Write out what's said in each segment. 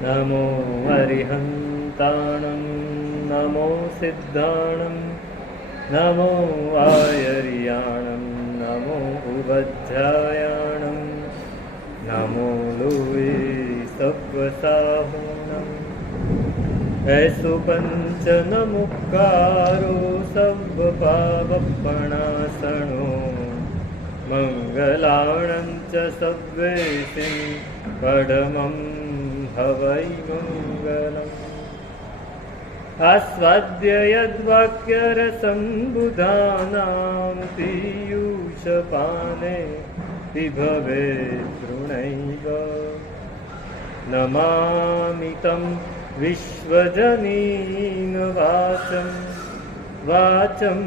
નમો અરિહંતાણં નમો સિદ્ધાણં નમો આયર્યાણં નમો ઉભધ્યાયાણં નમો લોવે સત્વસાહૂણં એસો પંચન મુક્કારો સર્વપાવપણાસણો મંગલાણં ચ સવ્વેસિં પડમં હવૈ મંગલम् આસ્વાદ્ય યદ્વાક્યરસં બુધાનાં પીયુષપાને પિભવેत् તૃણૈવ નમામિ तं વિશ્વજનીન વાચં વાચં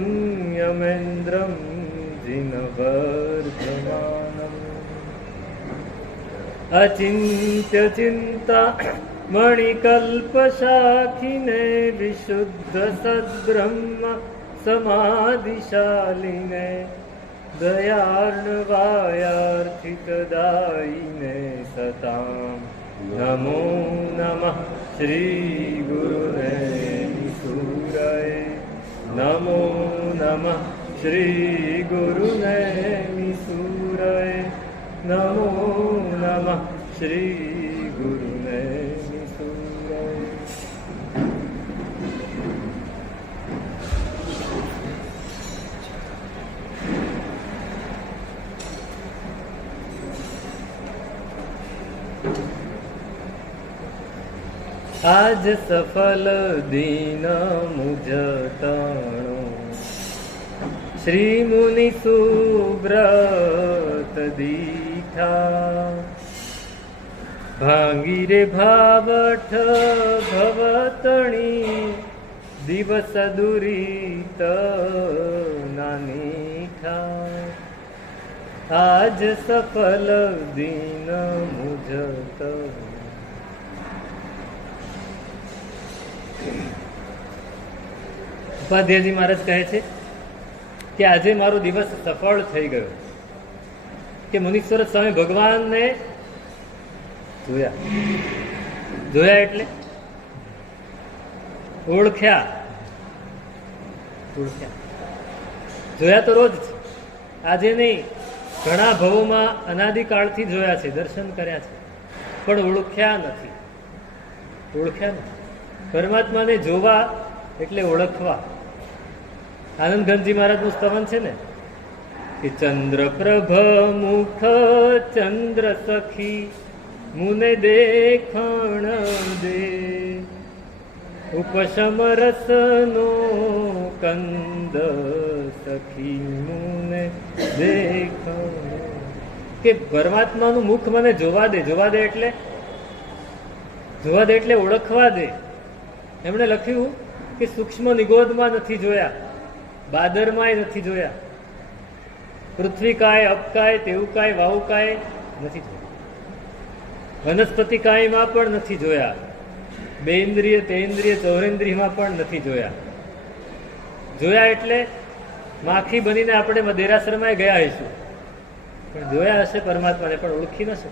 યમેન્દ્રં જીનવર્ધમાનम् અચિંત્ય ચિંતા મણિકલ્પશાખિને વિશુદ્ધ સદ્બ્રહ્મ સમાધિશાલિને દયાર્ણવાયાર્થિતદાયિને સતાં નમો નમઃ શ્રી ગુરુદેવ સૂરય નમો નમઃ શ્રી ગુરુદેવ સૂરય નમો નમઃ શ્રી ગુરુદેવ સૂરય. આજ સફલ દીન મુજતાણો શ્રી મુનિ સુબ્રત દીઠા ભાંગી રે ભાવઠ ભવતણી દિવસ દુરીત નાનીઠા આજ સફલ દીન મુજત. ઉપાધ્યાયજી મહારાજ કહે છે કે આજે મારો દિવસ સફળ થઈ ગયો કે મુનીશ્વર સ્વામી ભગવાનને જોયા. જોયા એટલે ઓળખ્યા. જોયા તો રોજ છે, આજે નહીં, ઘણા ભવોમાં અનાદિકાળથી જોયા છે, દર્શન કર્યા છે, પણ ઓળખ્યા નથી. ઓળખ્યા નથી. પરમાત્માને જોવા એટલે ઓળખવા. આનંદ ઘનજી મહારાજનું સ્તવન છે ને કે ચંદ્ર પ્રભ મુખ ચંદ્ર સખી મુને દેખણ દે ઉપશમ રસનો કંદ સખી મુને દેખણ. કે પરમાત્માનું મુખ મને જોવા દે. જોવા દે એટલે ઓળખવા દે. એમણે લખ્યું કે સૂક્ષ્મ નિગોદમાં નથી જોયા, બાદરમાંય નથી જોયા, પૃથ્વી કાય, અપકાય, તેવુકાય, વાવુકાય નથી જોયા, વનસ્પતિ કાયમાં પણ નથી જોયા, બે ઇન્દ્રિય, તેઇન્દ્રિય, ચૌરેન્દ્રિયમાં પણ નથી જોયા. જોયા એટલે માખી બનીને આપણે દેરાસરમાં ગયા હઈશું, પણ જોયા હશે પરમાત્માને, પણ ઓળખી ન શકે.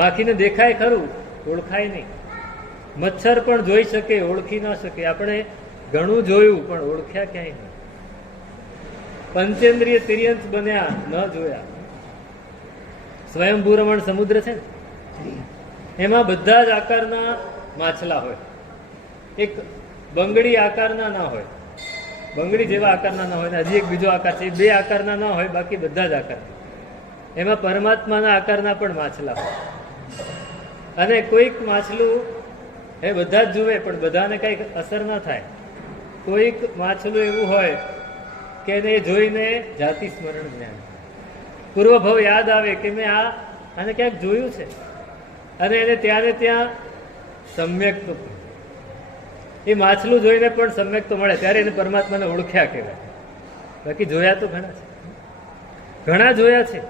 માખીને દેખાય ખરું, ઓળખાય નહીં. મચ્છર પણ જોઈ શકે, ઓળખી ન શકે. આપણે ઘણું જોયું પણ ઓળખ્યા ક્યાંય નહીં. પંચેન્દ્રિય તિર્યંશ બન્યા, ન જોયા. સ્વયંભૂ રમણ સમુદ્ર છે ને, એમાં બધા જ આકારના માછલા હોય. એક બંગડી આકારના ના હોય, બંગડી જેવા આકારના ના હોય, ને હજી એક બીજો આકાર છે, બે આકારના ના હોય, બાકી બધા જ આકાર. એમાં પરમાત્માના આકારના પણ માછલા હોય. અને કોઈક માછલું એ બધા જ જુએ પણ બધાને કંઈક અસર ન થાય. કોઈક માછલું એવું હોય કે એને જોઈને જાતિ સ્મરણ જ્ઞાન, પૂર્વભવ યાદ આવે કે મેં આને ક્યાંક જોયું છે, અને એને ત્યાં ને ત્યાં સમ્યક તો, એ માછલું જોઈને પણ સમ્યક તો મળે, ત્યારે એને પરમાત્માને ઓળખ્યા કહેવાય. બાકી જોયા તો ઘણા છે, ઘણા જોયા છે,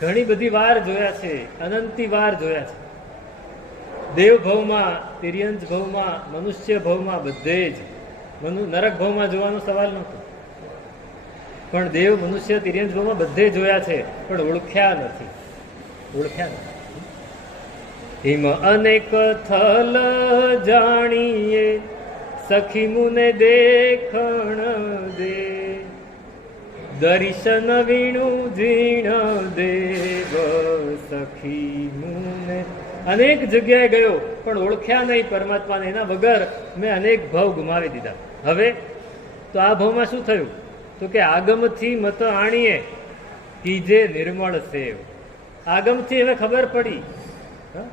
ઘણી બધી વાર જોયા છે, અનંતી વાર જોયા છે. દેવ ભવમાં, તિર્યંશ ભવમાં, મનુષ્ય ભવમાં, બધે જ. નરક ભવમાં જોવાનો સવાલ નહોતો, પણ દેવ, મનુષ્ય, તિર્યંશ ભવમાં બધે જોયા છે, પણ ઓળખ્યા નથી. ઓળખ્યા નથી. હિમ અનેક થલ જાણીએ સખી મુને દેખણ દે દર્શન વીણું ઝીણ દેવ સખી મુને. અનેક જગ્યાએ ગયો પણ ઓળખ્યા નહીં પરમાત્માને. એના વગર મેં અનેક ભાવ ગુમાવી દીધા. હવે તો આ ભાવમાં શું થયું? તો કે આગમથી મત આણીએ કીજે નિર્મળ સેવ. આગમથી હવે ખબર પડી.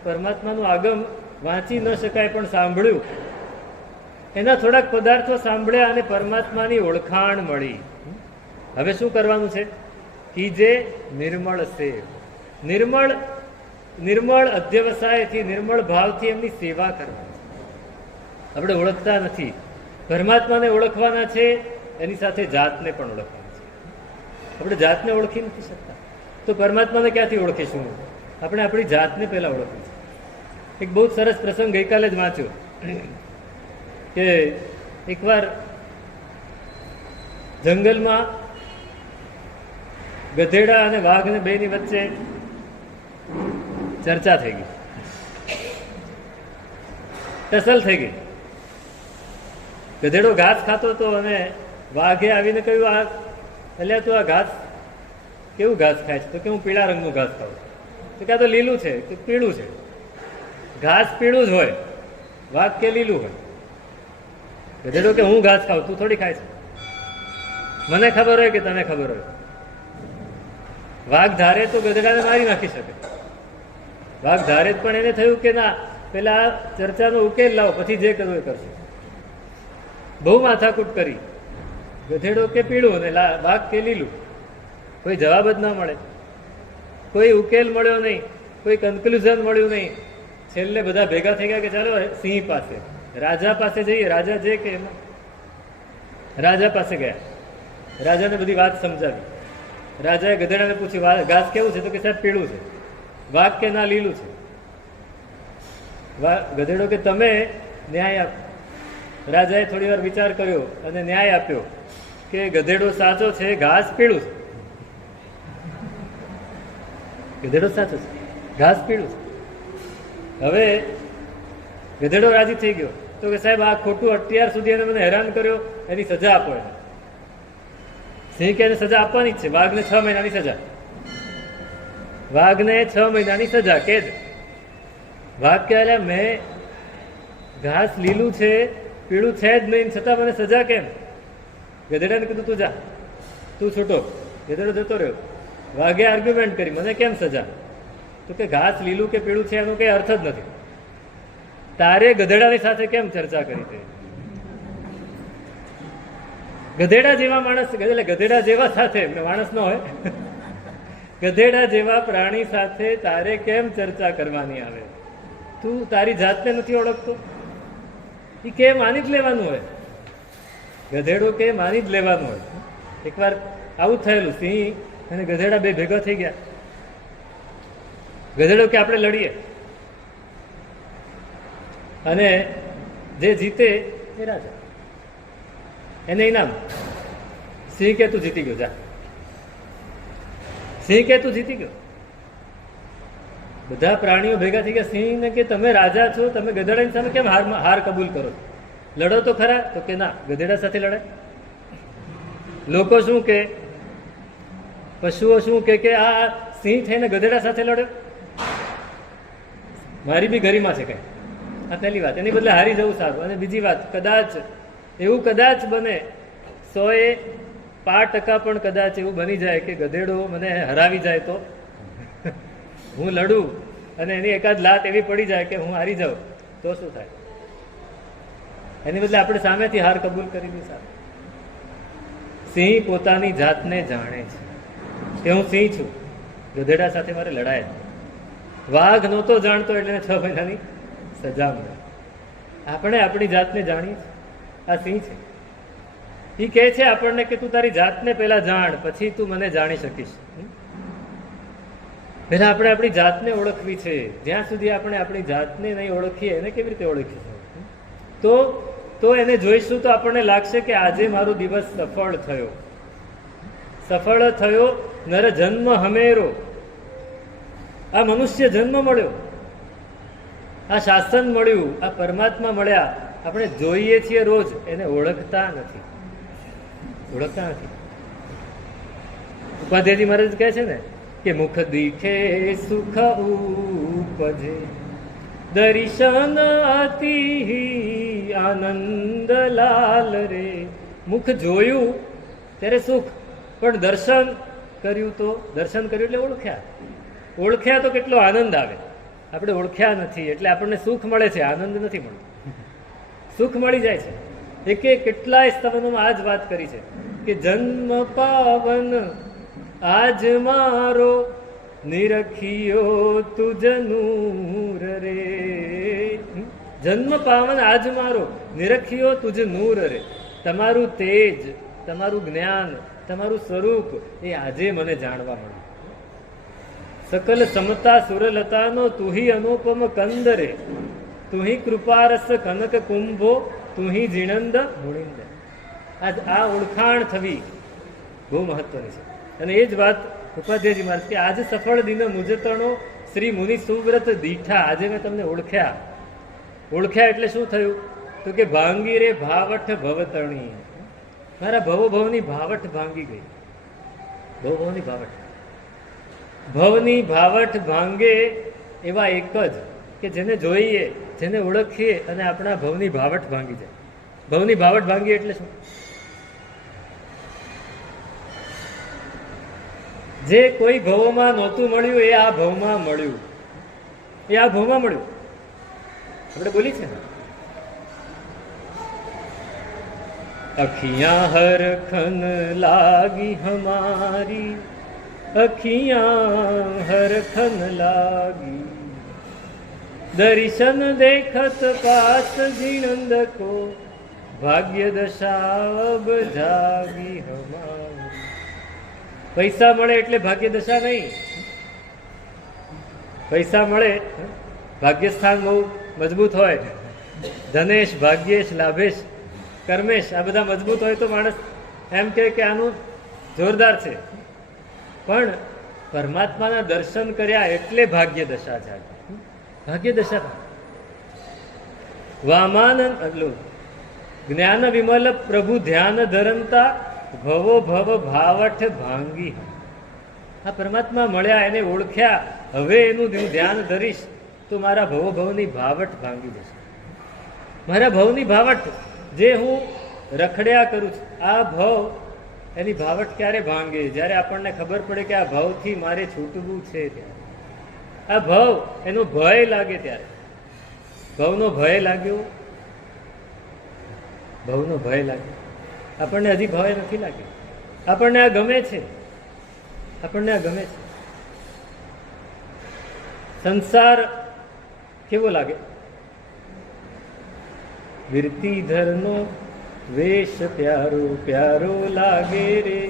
પરમાત્માનું આગમ વાંચી ન શકાય પણ સાંભળ્યું. એના થોડાક પદાર્થો સાંભળ્યા અને પરમાત્માની ઓળખાણ મળી. હવે શું કરવાનું છે? કીજે નિર્મળ સેવ. નિર્મળ અધ્યવસાયથી, નિર્મળ ભાવથી એમની સેવા કરવાની છે. આપણે ઓળખતા નથી. પરમાત્માને ઓળખવાના છે, એની સાથે જાતને પણ ઓળખવાની છે. આપણે જાતને ઓળખી નથી શકતા તો પરમાત્માને ક્યાંથી ઓળખીશું? આપણે આપણી જાતને પહેલા ઓળખવી છે. એક બહુ સરસ પ્રસંગ ગઈકાલે જ વાંચ્યો કે એકવાર જંગલમાં ગધેડા અને વાઘને બેની વચ્ચે ચર્ચા થઈ ગઈ, ટસલ થઈ ગઈ. ગધેડો ઘાસ ખાતો હતો અને વાઘે આવીને કહ્યું, આ અલ્યા તું આ ઘાસ કેવું ઘાસ ખાય છે? તો કે હું પીળા રંગનું ઘાસ ખાઉં. તો કે આ તો લીલું છે. કે પીળું છે. ઘાસ પીળું જ હોય, વાઘ કે લીલું હોય. ગધેડો કે હું ઘાસ ખાઉં, તું થોડી ખાય છે. મને ખબર હોય કે તને ખબર હોય. વાઘ ધારે તો ગધેડાને મારી નાખી શકે. વાઘ ધારે પણ એને થયું કે ના, પેલા ચર્ચાનો ઉકેલ લાવો, પછી જે કરવું એ કરશે. બહુ માથાકૂટ કરી. ગધેડો કે પીળું અને વાઘ કે લીલું. કોઈ જવાબ જ ના મળે, કોઈ ઉકેલ મળ્યો નહીં, કોઈ કન્ક્લુઝન મળ્યું નહીં. છેલ્લે બધા ભેગા થઈ ગયા કે ચાલો સિંહ પાસે, રાજા પાસે જઈએ. રાજા જે કે એમાં રાજા પાસે ગયા. રાજાને બધી વાત સમજાવી. રાજાએ ગધેડાને પૂછ્યું, ઘાસ કેવું છે? તો કે સાહેબ પીળું છે. વાઘ કે ના, લીલું છે. ગધેડો કે તમે ન્યાય આપ. રાજાએ થોડી વાર વિચાર કર્યો અને ન્યાય આપ્યો કે ગધેડો સાચો છે, ઘાસ પીળું છે. ગધેડો સાચો છે, ઘાસ પીળું છે. હવે ગધેડો રાજી થઈ ગયો. તો કે સાહેબ આ ખોટું અત્યાર સુધી એને મને હેરાન કર્યો, એની સજા આપો એને. સિંહ કે એને સજા આપવાની જ છે. વાઘને 6 મહિનાની સજા. વાઘને 6 મહિનાની સજા, કેદ. વાઘ કહે મેં ઘાસ લીલું છે, પીળું છે જ નહીં, છતાં મને સજા કેમ? ગધેડાને કીધું તું જા, તું છૂટો. ગધેડો જતો રહ્યો. વાઘે આર્ગ્યુમેન્ટ કરી, મને કેમ સજા? તો કે ઘાસ લીલું કે પીળું છે એનો કઈ અર્થ જ નથી. તારે ગધેડાની સાથે કેમ ચર્ચા કરી છે? ગધેડા જેવા માણસ, એટલે ગધેડા જેવા સાથે, માણસ ન હોય, ગધેડા જેવા પ્રાણી સાથે તારે કેમ ચર્ચા કરવાની આવે? તું તારી જાતને નથી ઓળખતો? એ કે માની જ લેવાનું હોય. ગધેડો કે માની જ લેવાનું હોય. એકવાર આવું થયેલું, સિંહ અને ગધેડા બે ભેગા થઈ ગયા. ગધેડો કે આપણે લડીએ અને જે જીતે એ રાજા, એને ઇનામ. સિંહ કે તું જીતી ગયો, જા. સિંહ કે તું જીતી ગયો. બધા પ્રાણીઓ ભેગા થઈ ગયા. સિંહને કે તમે રાજા છો, તમે ગધેડાની સામે કેમ હાર કબૂલ કરો? લડો તો ખરા. તો કે ના, ગધેડા સાથે લડાય. લોકો શું કે, પશુઓ શું કે આ સિંહ થઈને ગધેડા સાથે લડ્યો, મારી બી ગરિમા છે કઈ. આ પહેલી વાત. એની બદલે હારી જવું સારું. અને બીજી વાત, કદાચ એવું કદાચ બને, 100% પણ કદાચ એવું બની જાય કે ગધેડો મને હરાવી જાય તો હું લડું અને એની એકાદ લાત એવી પડી જાય કે હું હારી જાઉં, તો શું થાય? એની બદલે આપણે સામેથી હાર કબૂલ કરી દઈએ સારું. સિંહ પોતાની જાતને જાણે છે કે હું સિંહ છું, ગધેડા સાથે મારે લડાય. વાઘ નહોતો જાણતો એટલે 6 મહિનાની સજા મળે. આપણે આપણી જાતને જાણીએ છીએ. આ સિંહ છે. એ કહે છે આપણને કે તું તારી જાતને પહેલા જાણ, પછી તું મને જાણી શકીશ. પહેલા આપણે આપણી જાતને ઓળખવી છે. જ્યાં સુધી આપણે આપણી જાતને નહીં ઓળખીએ, એને કેવી રીતે ઓળખીશું? તો એને જોઈશું તો આપણને લાગશે કે આજે મારો દિવસ સફળ થયો. સફળ થયો, નર જન્મ હમેરો. આ મનુષ્ય જન્મ મળ્યો. આ શાસન મળ્યું, આ પરમાત્મા મળ્યા, આપણે જોઈએ છીએ રોજ, એને ઓળખતા નથી. ઓળખતા નથી. ઉપાધ્યાયજી મહારાજ કહે છે ને કે મુખ દીખે સુખ ઉપજે, દર્શન અતિ આનંદ લાલ રે. મુખ જોયું ત્યારે સુખ, પણ દર્શન કર્યું તો, દર્શન કર્યું એટલે ઓળખ્યા. ઓળખ્યા તો કેટલો આનંદ આવે. આપણે ઓળખ્યા નથી એટલે આપણને સુખ મળે છે, આનંદ નથી મળતો. સુખ મળી જાય છે. એકે કેટલાય સ્તવનોમાં આ જ વાત કરી છે કે જન્મ પાવન આજ મારો, નિરખિયો તુજ નૂર રે. જન્મ પાવન આજ મારો, નિરખિયો તુજ નૂર રે. તમારું તેજ, તમારું જ્ઞાન, તમારું સ્વરૂપ એ આજે મને જાણવા મળ્યું. સકલ સમતા સુરલતાનો તુહી અનુપમ કંદ રે, તુહી કૃપારસ કનક કુંભો, તુહી જીણંદ મુણિંદ. આજ આ ઓળખાણ થવી બહુ મહત્વની છે. અને એ જ વાત ઉપાધ્યાયજી મહારાજ કે આજ સફળ દિન મુજતણો શ્રી મુનિ સુવ્રત દીઠા. આજે મેં તમને ઓળખ્યા. ઓળખ્યા એટલે શું થયું? તો કે ભાંગી રે ભાવઠ ભવતણી. મારા ભવની ભાવઠ ભાંગી ગઈ. ભવની ભાવઠ, ભવની ભાવઠ ભાંગે એવા એક જ કે જેને જોઈએ, જેને ઓળખીએ અને આપણા ભવની ભાવઠ ભાંગી જાય. ભવની ભાવઠ ભાંગી એટલે શું? જે કોઈ ભવમાં નહોતું મળ્યું એ આ ભવમાં મળ્યું. એ આ ભવમાં મળ્યું. આપણે બોલી છે ને, અખિયા હરખન લાગી હમારી, અખિયા હરખન લાગી, દર્શન દેખત પાસ જીણંદ કો, ભાગ્ય દશા અબ જાગી હમારી. પૈસા મળે એટલે ભાગ્ય દશા નહીં. પૈસા મળે, ભાગ્યસ્થાન બહુ મજબૂત હોય, ધનેશ, ભાગ્યેશ, લાભેશ, કર્મેશ, આ બધા મજબૂત હોય તો માણસ એમ કે આનું જોરદાર છે. પણ પરમાત્માના દર્શન કર્યા એટલે ભાગ્ય દશા જાગે. ભાગ્ય દશા વામાનંદ એટલું જ્ઞાન વિમલ પ્રભુ ધ્યાન ધરંતા, ભવો ભવ ભાવઠ ભાંગી. આ પરમાત્મા મળ્યા, એને ઓળખ્યા, હવે એનું ધ્યાન ધરીશ તો મારા ભવની ભાવઠ ભાંગી જશે. મારા ભવની ભાવઠ જે હું રખડ્યા કરું છું, આ ભવ એની ભાવઠ ક્યારે ભાંગે? જ્યારે આપણને ખબર પડે કે આ ભવથી મારે છૂટવું છે ત્યારે. આ ભવ એનો ભય લાગે ત્યારે. ભવનો ભય લાગ્યો, ભવનો ભય લાગ્યો. આપણને હજી ભય નથી લાગ્યો. આપણને આ ગમે છે. આપણને આ ગમે છે. સંસાર કેવો લાગે? વિરતીધરનો વેશ પ્યારો પ્યારો લાગે રે,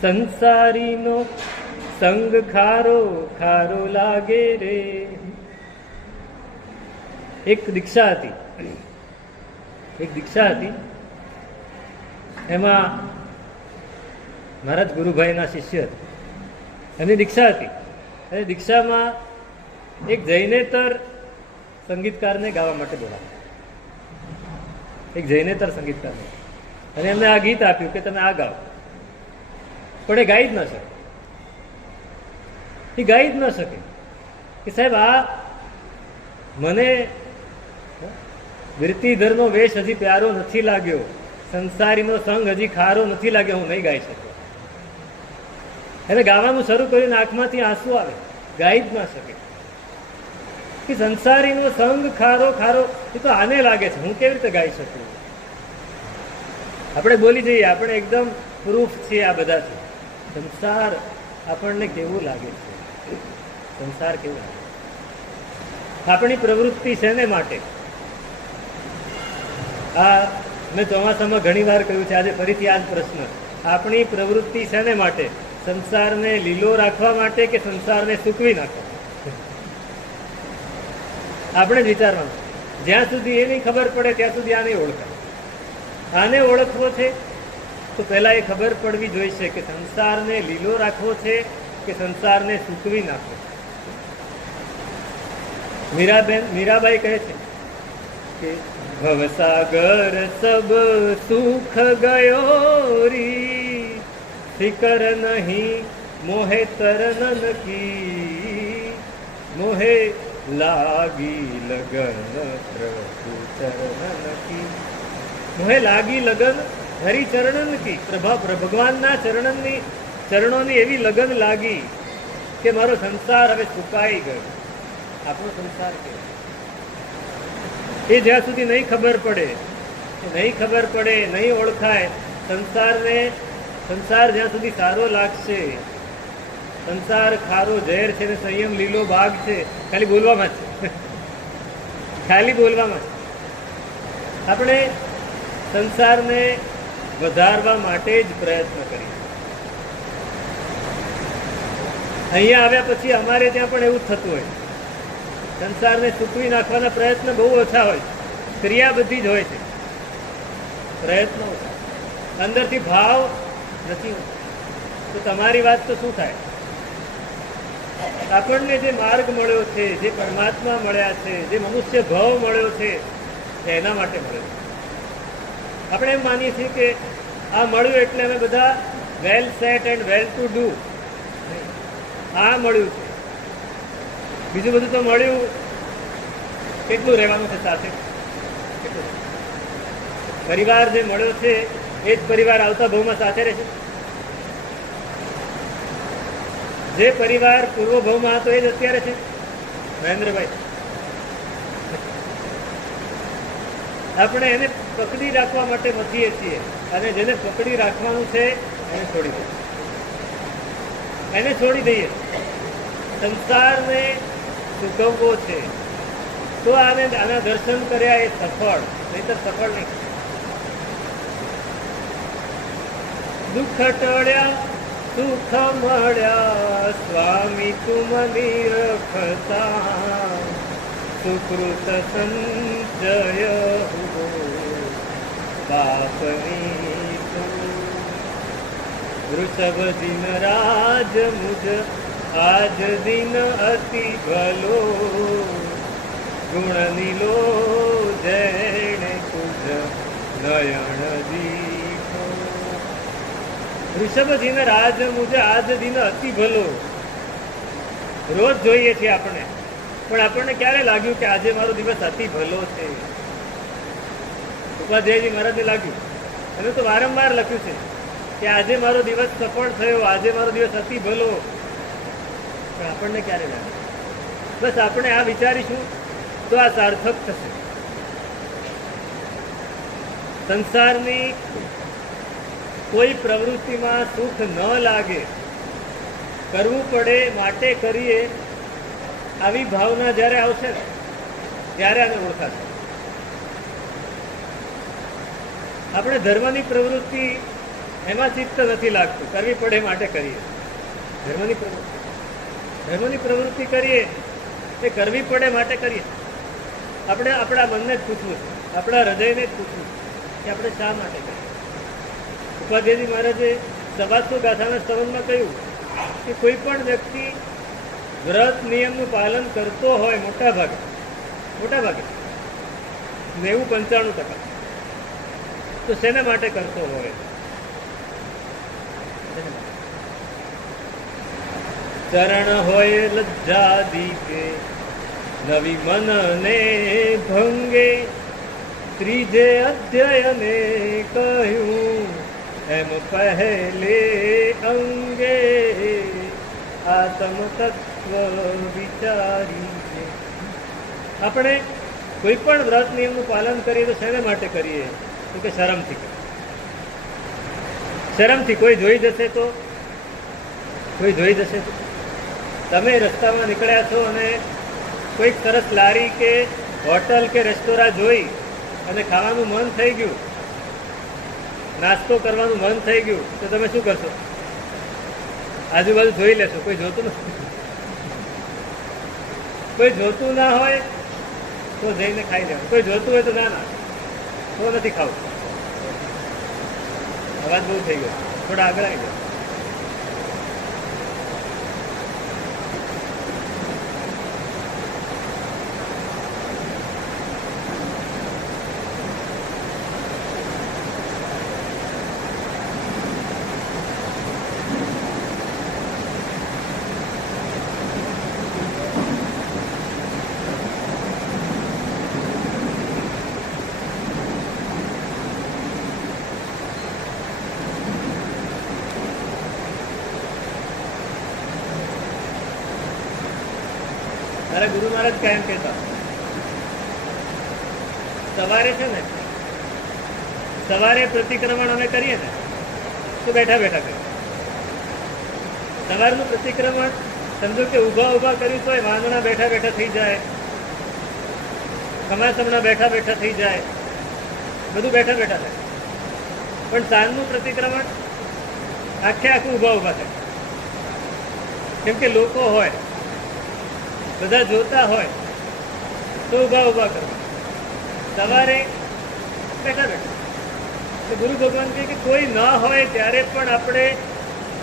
સંસારીનો સંગ ખારો ખારો લાગે રે. એક દીક્ષા હતી, એક દીક્ષા હતી. એમાં મહારાજ ગુરુભાઈના શિષ્ય હતા. એમની દીક્ષા હતી. અને દીક્ષામાં એક જૈનેતર સંગીતકારને ગાવા માટે બોલાવ્યા. એક જૈનેતર સંગીતકાર, અને એમને આ ગીત આપ્યું કે તમે આ ગાઓ. પણ એ ગાઈ જ ન શકે. એ ગાઈ જ ન શકે કે સાહેબ આ મને વિરતીધરનો વેશ હજી પ્યારો નથી લાગ્યો, સંસારીનો સંગ હજી ખારો નથી લાગ્યો, હું નહીં ગાઈ શકું. એને ગાવાનું શરૂ કર્યું, આંખમાંથી આંસુ આવે, ગાઈ જ ના શકે. કે સંસારીનો સંગ ખારો ખારો, એ તો આને લાગે છે, હું કેવી રીતે ગાઈ શકું? આપણે બોલી જઈએ, આપણે એકદમ પ્રૂફ છીએ આ બધાથી. સંસાર આપણને કેવું લાગે છે? સંસાર કેવું લાગે? આપણી પ્રવૃત્તિ શેને માટે? આ મેં ચોમાસામાં ઘણી વાર કહ્યું છે, આજે ફરીથી આ જ પ્રશ્ન. આપણી પ્રવૃત્તિ શેને માટે? સંસારને લીલો રાખવા માટે કે સંસારને સૂકવી નાખવા? આપણે જ વિચારવાનું. જ્યાં સુધી એ નહીં ખબર પડે ત્યાં સુધી આ નહીં ઓળખાય. આને ઓળખવો છે તો પહેલા એ ખબર પડવી જોઈશે કે સંસારને લીલો રાખવો છે કે સંસારને સૂકવી નાખવો. મીરાબાઈ કહે છે કે ભવસાગર સબ સુખ ગયો રી, ફિકર નહીં મોહે તરનન કી, મોહે લાગી લગન પ્રભુ ચરણન કી, મોહે લાગી લગન હરિચરણન કી, ભગવાનના ચરણોની એવી લગન લાગી કે મારો સંસાર હવે સુકાઈ ગયો. આપણો સંસાર કેવો એ જ્યાં સુધી નહીં ખબર પડે, નહીં ઓળખાય, સંસાર જ્યાં સુધી સારો લાગશે, સંસાર ખારો ઝેર છે ને સંયમ લીલો બાગ છે, ખાલી બોલવામાં છે, ખાલી બોલવામાં છે. આપણે સંસારને વધારવા માટે જ પ્રયત્ન કરીએ. અહીંયા આવ્યા પછી અમારે ત્યાં પણ એવું જ થતું હોય. સંસારને સૂકવી નાખવાના પ્રયત્ન બહુ ઓછા હોય, ક્રિયા બધી જ હોય છે, પ્રયત્નો ઓછા, અંદરથી ભાવ નથી હોતો. તો તમારી વાત તો શું થાય? આપણને જે માર્ગ મળ્યો છે, જે પરમાત્મા મળ્યા છે, જે મનુષ્ય ભાવ મળ્યો છે, એના માટે મળ્યો છે. આપણે એમ માનીએ છીએ કે આ મળ્યું એટલે અમે બધા well set and well to do. આ મળ્યું છે, બીજું બધું તો મળ્યું, કેટલું રહેવાનું છે સાથે? પરિવાર જે મળ્યો છે એ જ પરિવાર આવતા ભાવમાં સાથે રહેશે. જે પરિવાર પૂર્વ ભાવમાં હતો એ જ અત્યારે છે. મહેન્દ્રભાઈ, આપણે એને પકડી રાખવા માટે મથીએ છીએ, અને જેને પકડી રાખવાનું છે એને છોડી દઈએ. સંસારને ચૂકવવો છે તો આના દર્શન કર્યા એ સફળ, નહીતર સફળ નહીં. દુઃખ ટળ્યા સુખ મળ્યા, સ્વામી તુમ નિરખતા, સુકૃત સંજય બાપની વૃષભ દિન રાજ મુજ આજ દિન અતિ ભલો, ગુણ નીલો જૈણ તુજ નયન દીઠો. વૃષભ દિન રાજ મુજ આજ દિન અતિ ભલો. રોજ જોઈએ છીએ આપણે, પણ આપણને ક્યારે લાગ્યું કે આજે મારો દિવસ અતિ ભલો છે? ઉપાધ્યાયજી મહારાજને લાગ્યું, એને તો વારંવાર લખ્યું છે કે આજે મારો દિવસ સફળ થયો, આજે મારો દિવસ અતિ ભલો. પણ આપણને ક્યારે લાગે? બસ આપણે આ વિચારીશું તો આ સાર્થક થશે. સંસારની કોઈ પ્રવૃત્તિમાં સુખ ન લાગે, કરવું પડે માટે કરીએ, આવી ભાવના જ્યારે આવશે ને ત્યારે આને ઓળખાશે. આપણે ધર્મની પ્રવૃત્તિ એમાં ચિત્ત નથી લાગતું, કરવી પડે માટે કરીએ. ધર્મની પ્રવૃત્તિ કરીએ એ કરવી પડે માટે કરીએ. આપણે આપણા મનને જ પૂછવું છે, આપણા હૃદયને જ પૂછવું કે આપણે શા માટે કરીએ. ઉપાધ્યાયજી મહારાજે સવાસો ગાથાના સ્તવનમાં કહ્યું કે કોઈ પણ વ્યક્તિ વ્રત નિયમનું પાલન કરતો હોય, મોટા ભાગે 90-95%, તો શેના માટે કરતો હોય? ચરણ હોય લજ્જા દીપે, નવી મનને ભંગે, ત્રીજે અધ્યયને કહ્યું એમ પહેલે અંગે, આત્મ તત્વ વિચારી. આપણે કોઈ પણ વ્રત નિયમનું પાલન કરીએ તો શેના માટે કરીએ? તો કે શરમથી કરીએ. શરમથી. કોઈ જોઈ જશે તો તમે રસ્તામાં નીકળ્યા છો અને કોઈક સરસ લારી કે હોટલ કે રેસ્ટોરાં જોઈ અને ખાવાનું મન થઈ ગયું, નાસ્તો કરવાનું મન થઈ ગયું, તો તમે શું કરશો? આજુબાજુ જોઈ લેશો. કોઈ જોતું ના હોય તો જઈને ખાઈ લેવું. કોઈ જોતું હોય તો ના તો નથી ખાવું. અવાજ બહુ થઈ ગયો, થોડા આગળ આવી જાઓ. મારા ગુરુ મહારાજ કાયમ કહેતા, સવારે છે ને, સવારે પ્રતિક્રમણ અમે કરીએ ને તો બેઠા બેઠા કરીએ. સવારનું પ્રતિક્રમણ સમજો કે ઊભા ઊભા કર્યું તો વાંદણા બેઠા બેઠા થઈ જાય, કમાસમણા બેઠા બેઠા થઈ જાય, બધું બેઠા બેઠા થાય. પણ સાંજનું પ્રતિક્રમણ આખે આખું ઊભા ઊભા થાય. કેમ કે લોકો હોય, બધા જોતા હોય તો ઊભા ઊભા કરો. સવારે બેઠા બેઠા. તો ગુરુ ભગવાન કહે કે કોઈ ના હોય ત્યારે પણ આપણે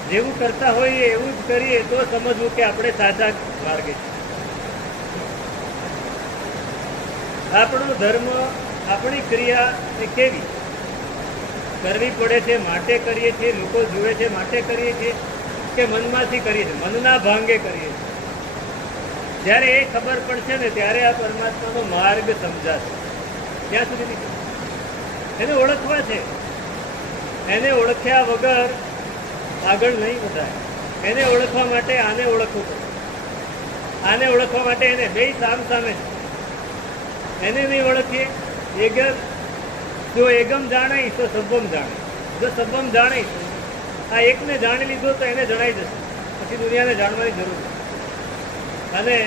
જેવું કરતા હોઈએ એવું જ કરીએ તો સમજવું કે આપણે સાચા માર્ગે છીએ. આપણો ધર્મ, આપણી ક્રિયા એ કેવી કરવી પડે છે માટે કરીએ છીએ, લોકો જુએ છે માટે કરીએ છીએ, કે મનમાંથી કરીએ છીએ, મનના ભાંગે કરીએ છીએ. જ્યારે એ ખબર પડશે ને ત્યારે આ પરમાત્માનો માર્ગ સમજાશે. ત્યાં સુધી એને ઓળખવા છે. એને ઓળખ્યા વગર આગળ નહીં વધાય. એને ઓળખવા માટે આને ઓળખવું પડે. આને ઓળખવા માટે એને બે સામ સામે છે. એને નહીં ઓળખીએ, જો એગમ જાણે તો સબ્બમ જાણે. જો સબ્બમ જાણે, આ એકને જાણી લીધો તો એને જણાઈ જશે. પછી દુનિયાને જાણવાની જરૂર નથી. અને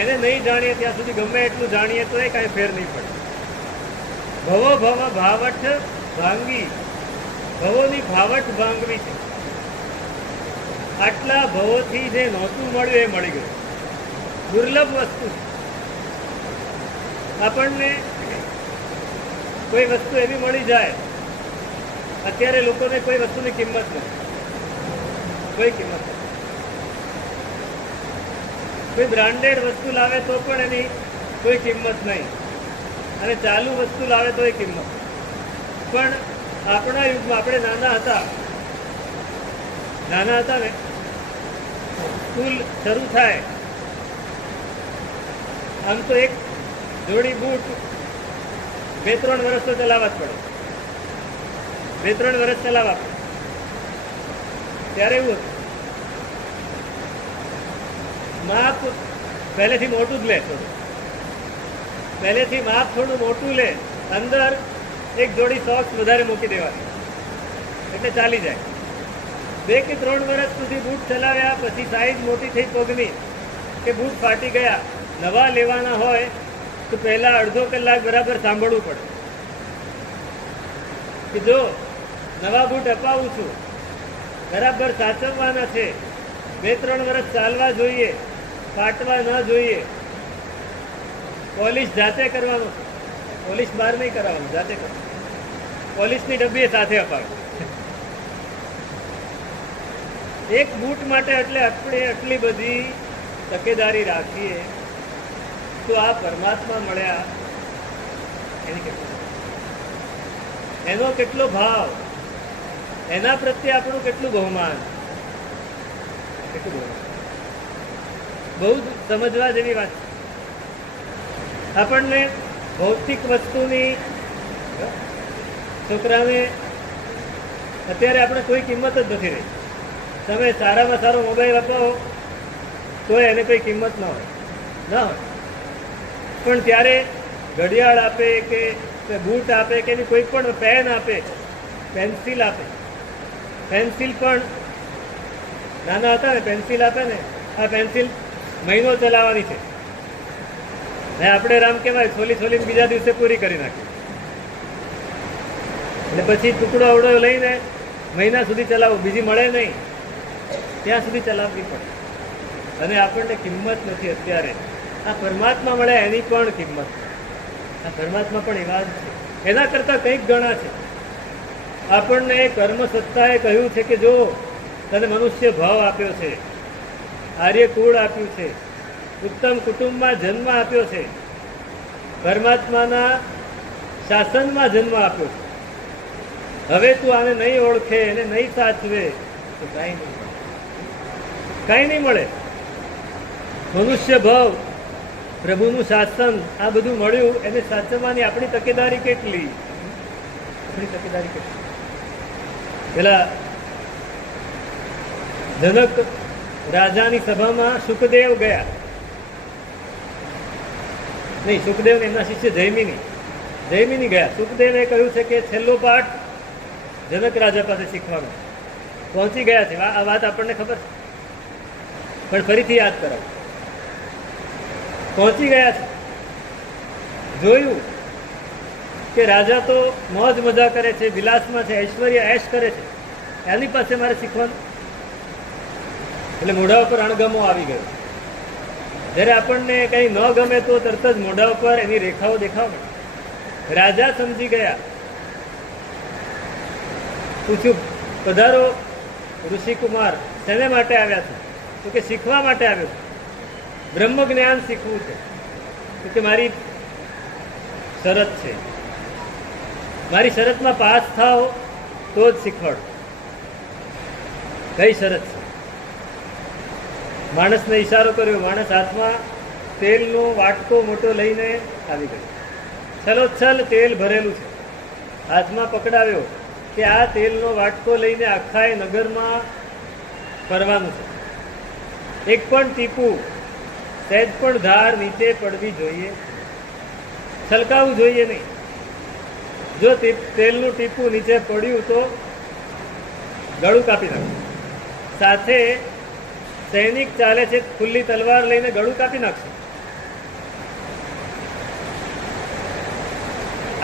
એને નહીં જાણીએ ત્યાં સુધી ગમે એટલું જાણીએ તો એ કાંઈ ફેર નહીં પડે. ભવો ભવ ભાવઠ ભાંગી, ભવોની ભાવઠ ભાંગવી છે. આટલા ભવોથી જે નહોતું મળ્યું એ મળી ગયું. દુર્લભ વસ્તુ છે. આપણને કોઈ વસ્તુ એવી મળી જાય, અત્યારે લોકોને કોઈ વસ્તુની કિંમત નથી, કોઈ કિંમત નથી. કોઈ બ્રાન્ડેડ વસ્તુ લાવે તો પણ એની કોઈ કિંમત નહીં, અને ચાલુ વસ્તુ લાવે તો એ કિંમત. પણ આપણા યુગમાં આપણે નાના હતા ને, સ્કૂલ શરૂ થાય આમ તો એક જોડી બૂટ 2-3 વર્ષ તો ચલાવવા જ પડે. 2-3 વર્ષ ચલાવવા પડે. ત્યારે એવું હતું, માપ પહેલેથી મોટું જ લે, પહેલેથી માપ થોડું મોટું લે, અંદર એક જોડી સોક્સ વધારે મૂકી દેવાની, એટલે ચાલી જાય. 2 કે 3 વર્ષ સુધી બૂટ ચલાવ્યા પછી સાઈઝ મોટી થઈ પગની, કે બૂટ ફાટી ગયા, નવા લેવાના હોય તો પહેલા અડધો કલાક બરાબર સાંભળવું પડે કે જો નવા બૂટ અપાવું છું, બરાબર સાચવવાના છે, 2-3 વર્ષ ચાલવા જોઈએ, ફાટવા ના જોઈએ. પોલિશ જાતે કરવાનું છે, પોલિશ બહાર નહીં કરાવવાનું, જાતે કરવાનું. પોલિશની ડબ્બી સાથે અપાવે. એક બૂટ માટે એટલે આપણે આટલી બધી તકેદારી રાખીએ તો આ પરમાત્મા મળ્યા એનો કેટલો ભાવ, એના પ્રત્યે આપણું કેટલું બહુમાન, બહુ જ સમજવા જેવી વાત છે. આપણને ભૌતિક વસ્તુની, છોકરાને અત્યારે આપણે કોઈ કિંમત જ નથી રહી. તમે સારામાં સારો મોબાઈલ અપાવો તો એને કોઈ કિંમત ના હોય. પણ ત્યારે ઘડિયાળ આપે કે બૂટ આપે કે એની કોઈ પણ પેન આપે, પેન્સિલ આપે. પેન્સિલ પણ નાના હતા ને, પેન્સિલ આપે ને, આ પેન્સિલ મહિનો ચલાવવાની છે. ને આપણે રામ કહેવાય સોલી બીજા દિવસે પૂરી કરી નાખી. એટલે પછી ટુકડો અવડો લઈને મહિના સુધી ચલાવવું, બીજી મળે નહીં ત્યાં સુધી ચલાવવી પડે. અને આપણને કિંમત નથી અત્યારે. આ પરમાત્મા મળે એની પણ કિંમત. આ પરમાત્મા પણ એવા જ છે, એના કરતાં કંઈક ગણા છે. આપણને કર્મ સત્તાએ કહ્યું છે કે જો તને મનુષ્ય ભાવ આપ્યો છે, આર્ય કુળ આપ્યું છે, ઉત્તમ કુટુંબમાં જન્મ આપ્યો છે, પરમાત્માના શાસનમાં જન્મ આપ્યો છે. હવે તું આને નહીં ઓળખે, એને નહીં સાચવે તો કાંઈ નહીં મળે. મનુષ્ય ભાવ, પ્રભુનું શાસન, આ બધું મળ્યું, એને સાચવવાની આપણી તકેદારી કેટલી? પેલા જનક રાજાની સભામાં સુખદેવ ગયા. નહીં, સુખદેવ એમના શિષ્ય જૈમિની ગયા. સુખદેવે કહ્યું છે કે છેલ્લો પાઠ જનક રાજા પાસે શીખવાનો. પહોંચી ગયા છે, આ વાત આપણને ખબર છે, પણ ફરીથી યાદ કરાવું. પહોંચી ગયા છે, જોયું કે રાજા તો મોજ મજા કરે છે, વિલાસમાં છે, ઐશ્વર્ય એશ કરે છે, એની પાસે મારે શીખવાનું. એટલે મોઢા ઉપર અણગમો આવી ગયો. જ્યારે આપણને કંઈ ન ગમે તો તરત જ મોઢા ઉપર એની રેખાઓ દેખાવ. રાજા સમજી ગયા. પૂછ્યું, પધારો ઋષિકુમાર, શેને માટે આવ્યા છે? તો કે શીખવા માટે આવ્યો છું, બ્રહ્મ જ્ઞાન શીખવું છે. તો કે મારી શરત છે, મારી શરતમાં પાસ થાઓ તો જ શીખવાડો. કઈ શરત છે? માણસને ઈશારો કર્યો. માણસ હાથમાં તેલનો વાટકો મોટો લઈને આવી ગયો. છલોછલ તેલ ભરેલું છે, હાથમાં પકડાવ્યો કે આ તેલનો વાટકો લઈને આખા નગરમાં ફરવાનું છે. એક પણ ટીપું, સહેજ પણ ધાર નીચે પડવી જોઈએ, છલકાવું જોઈએ નહીં. જો તેલનું ટીપું નીચે પડ્યું તો ગળું કાપી નાખે. સાથે સૈનિક ચાલે છે, ખુલ્લી તલવાર લઈને ગળું કાપી નાખશે.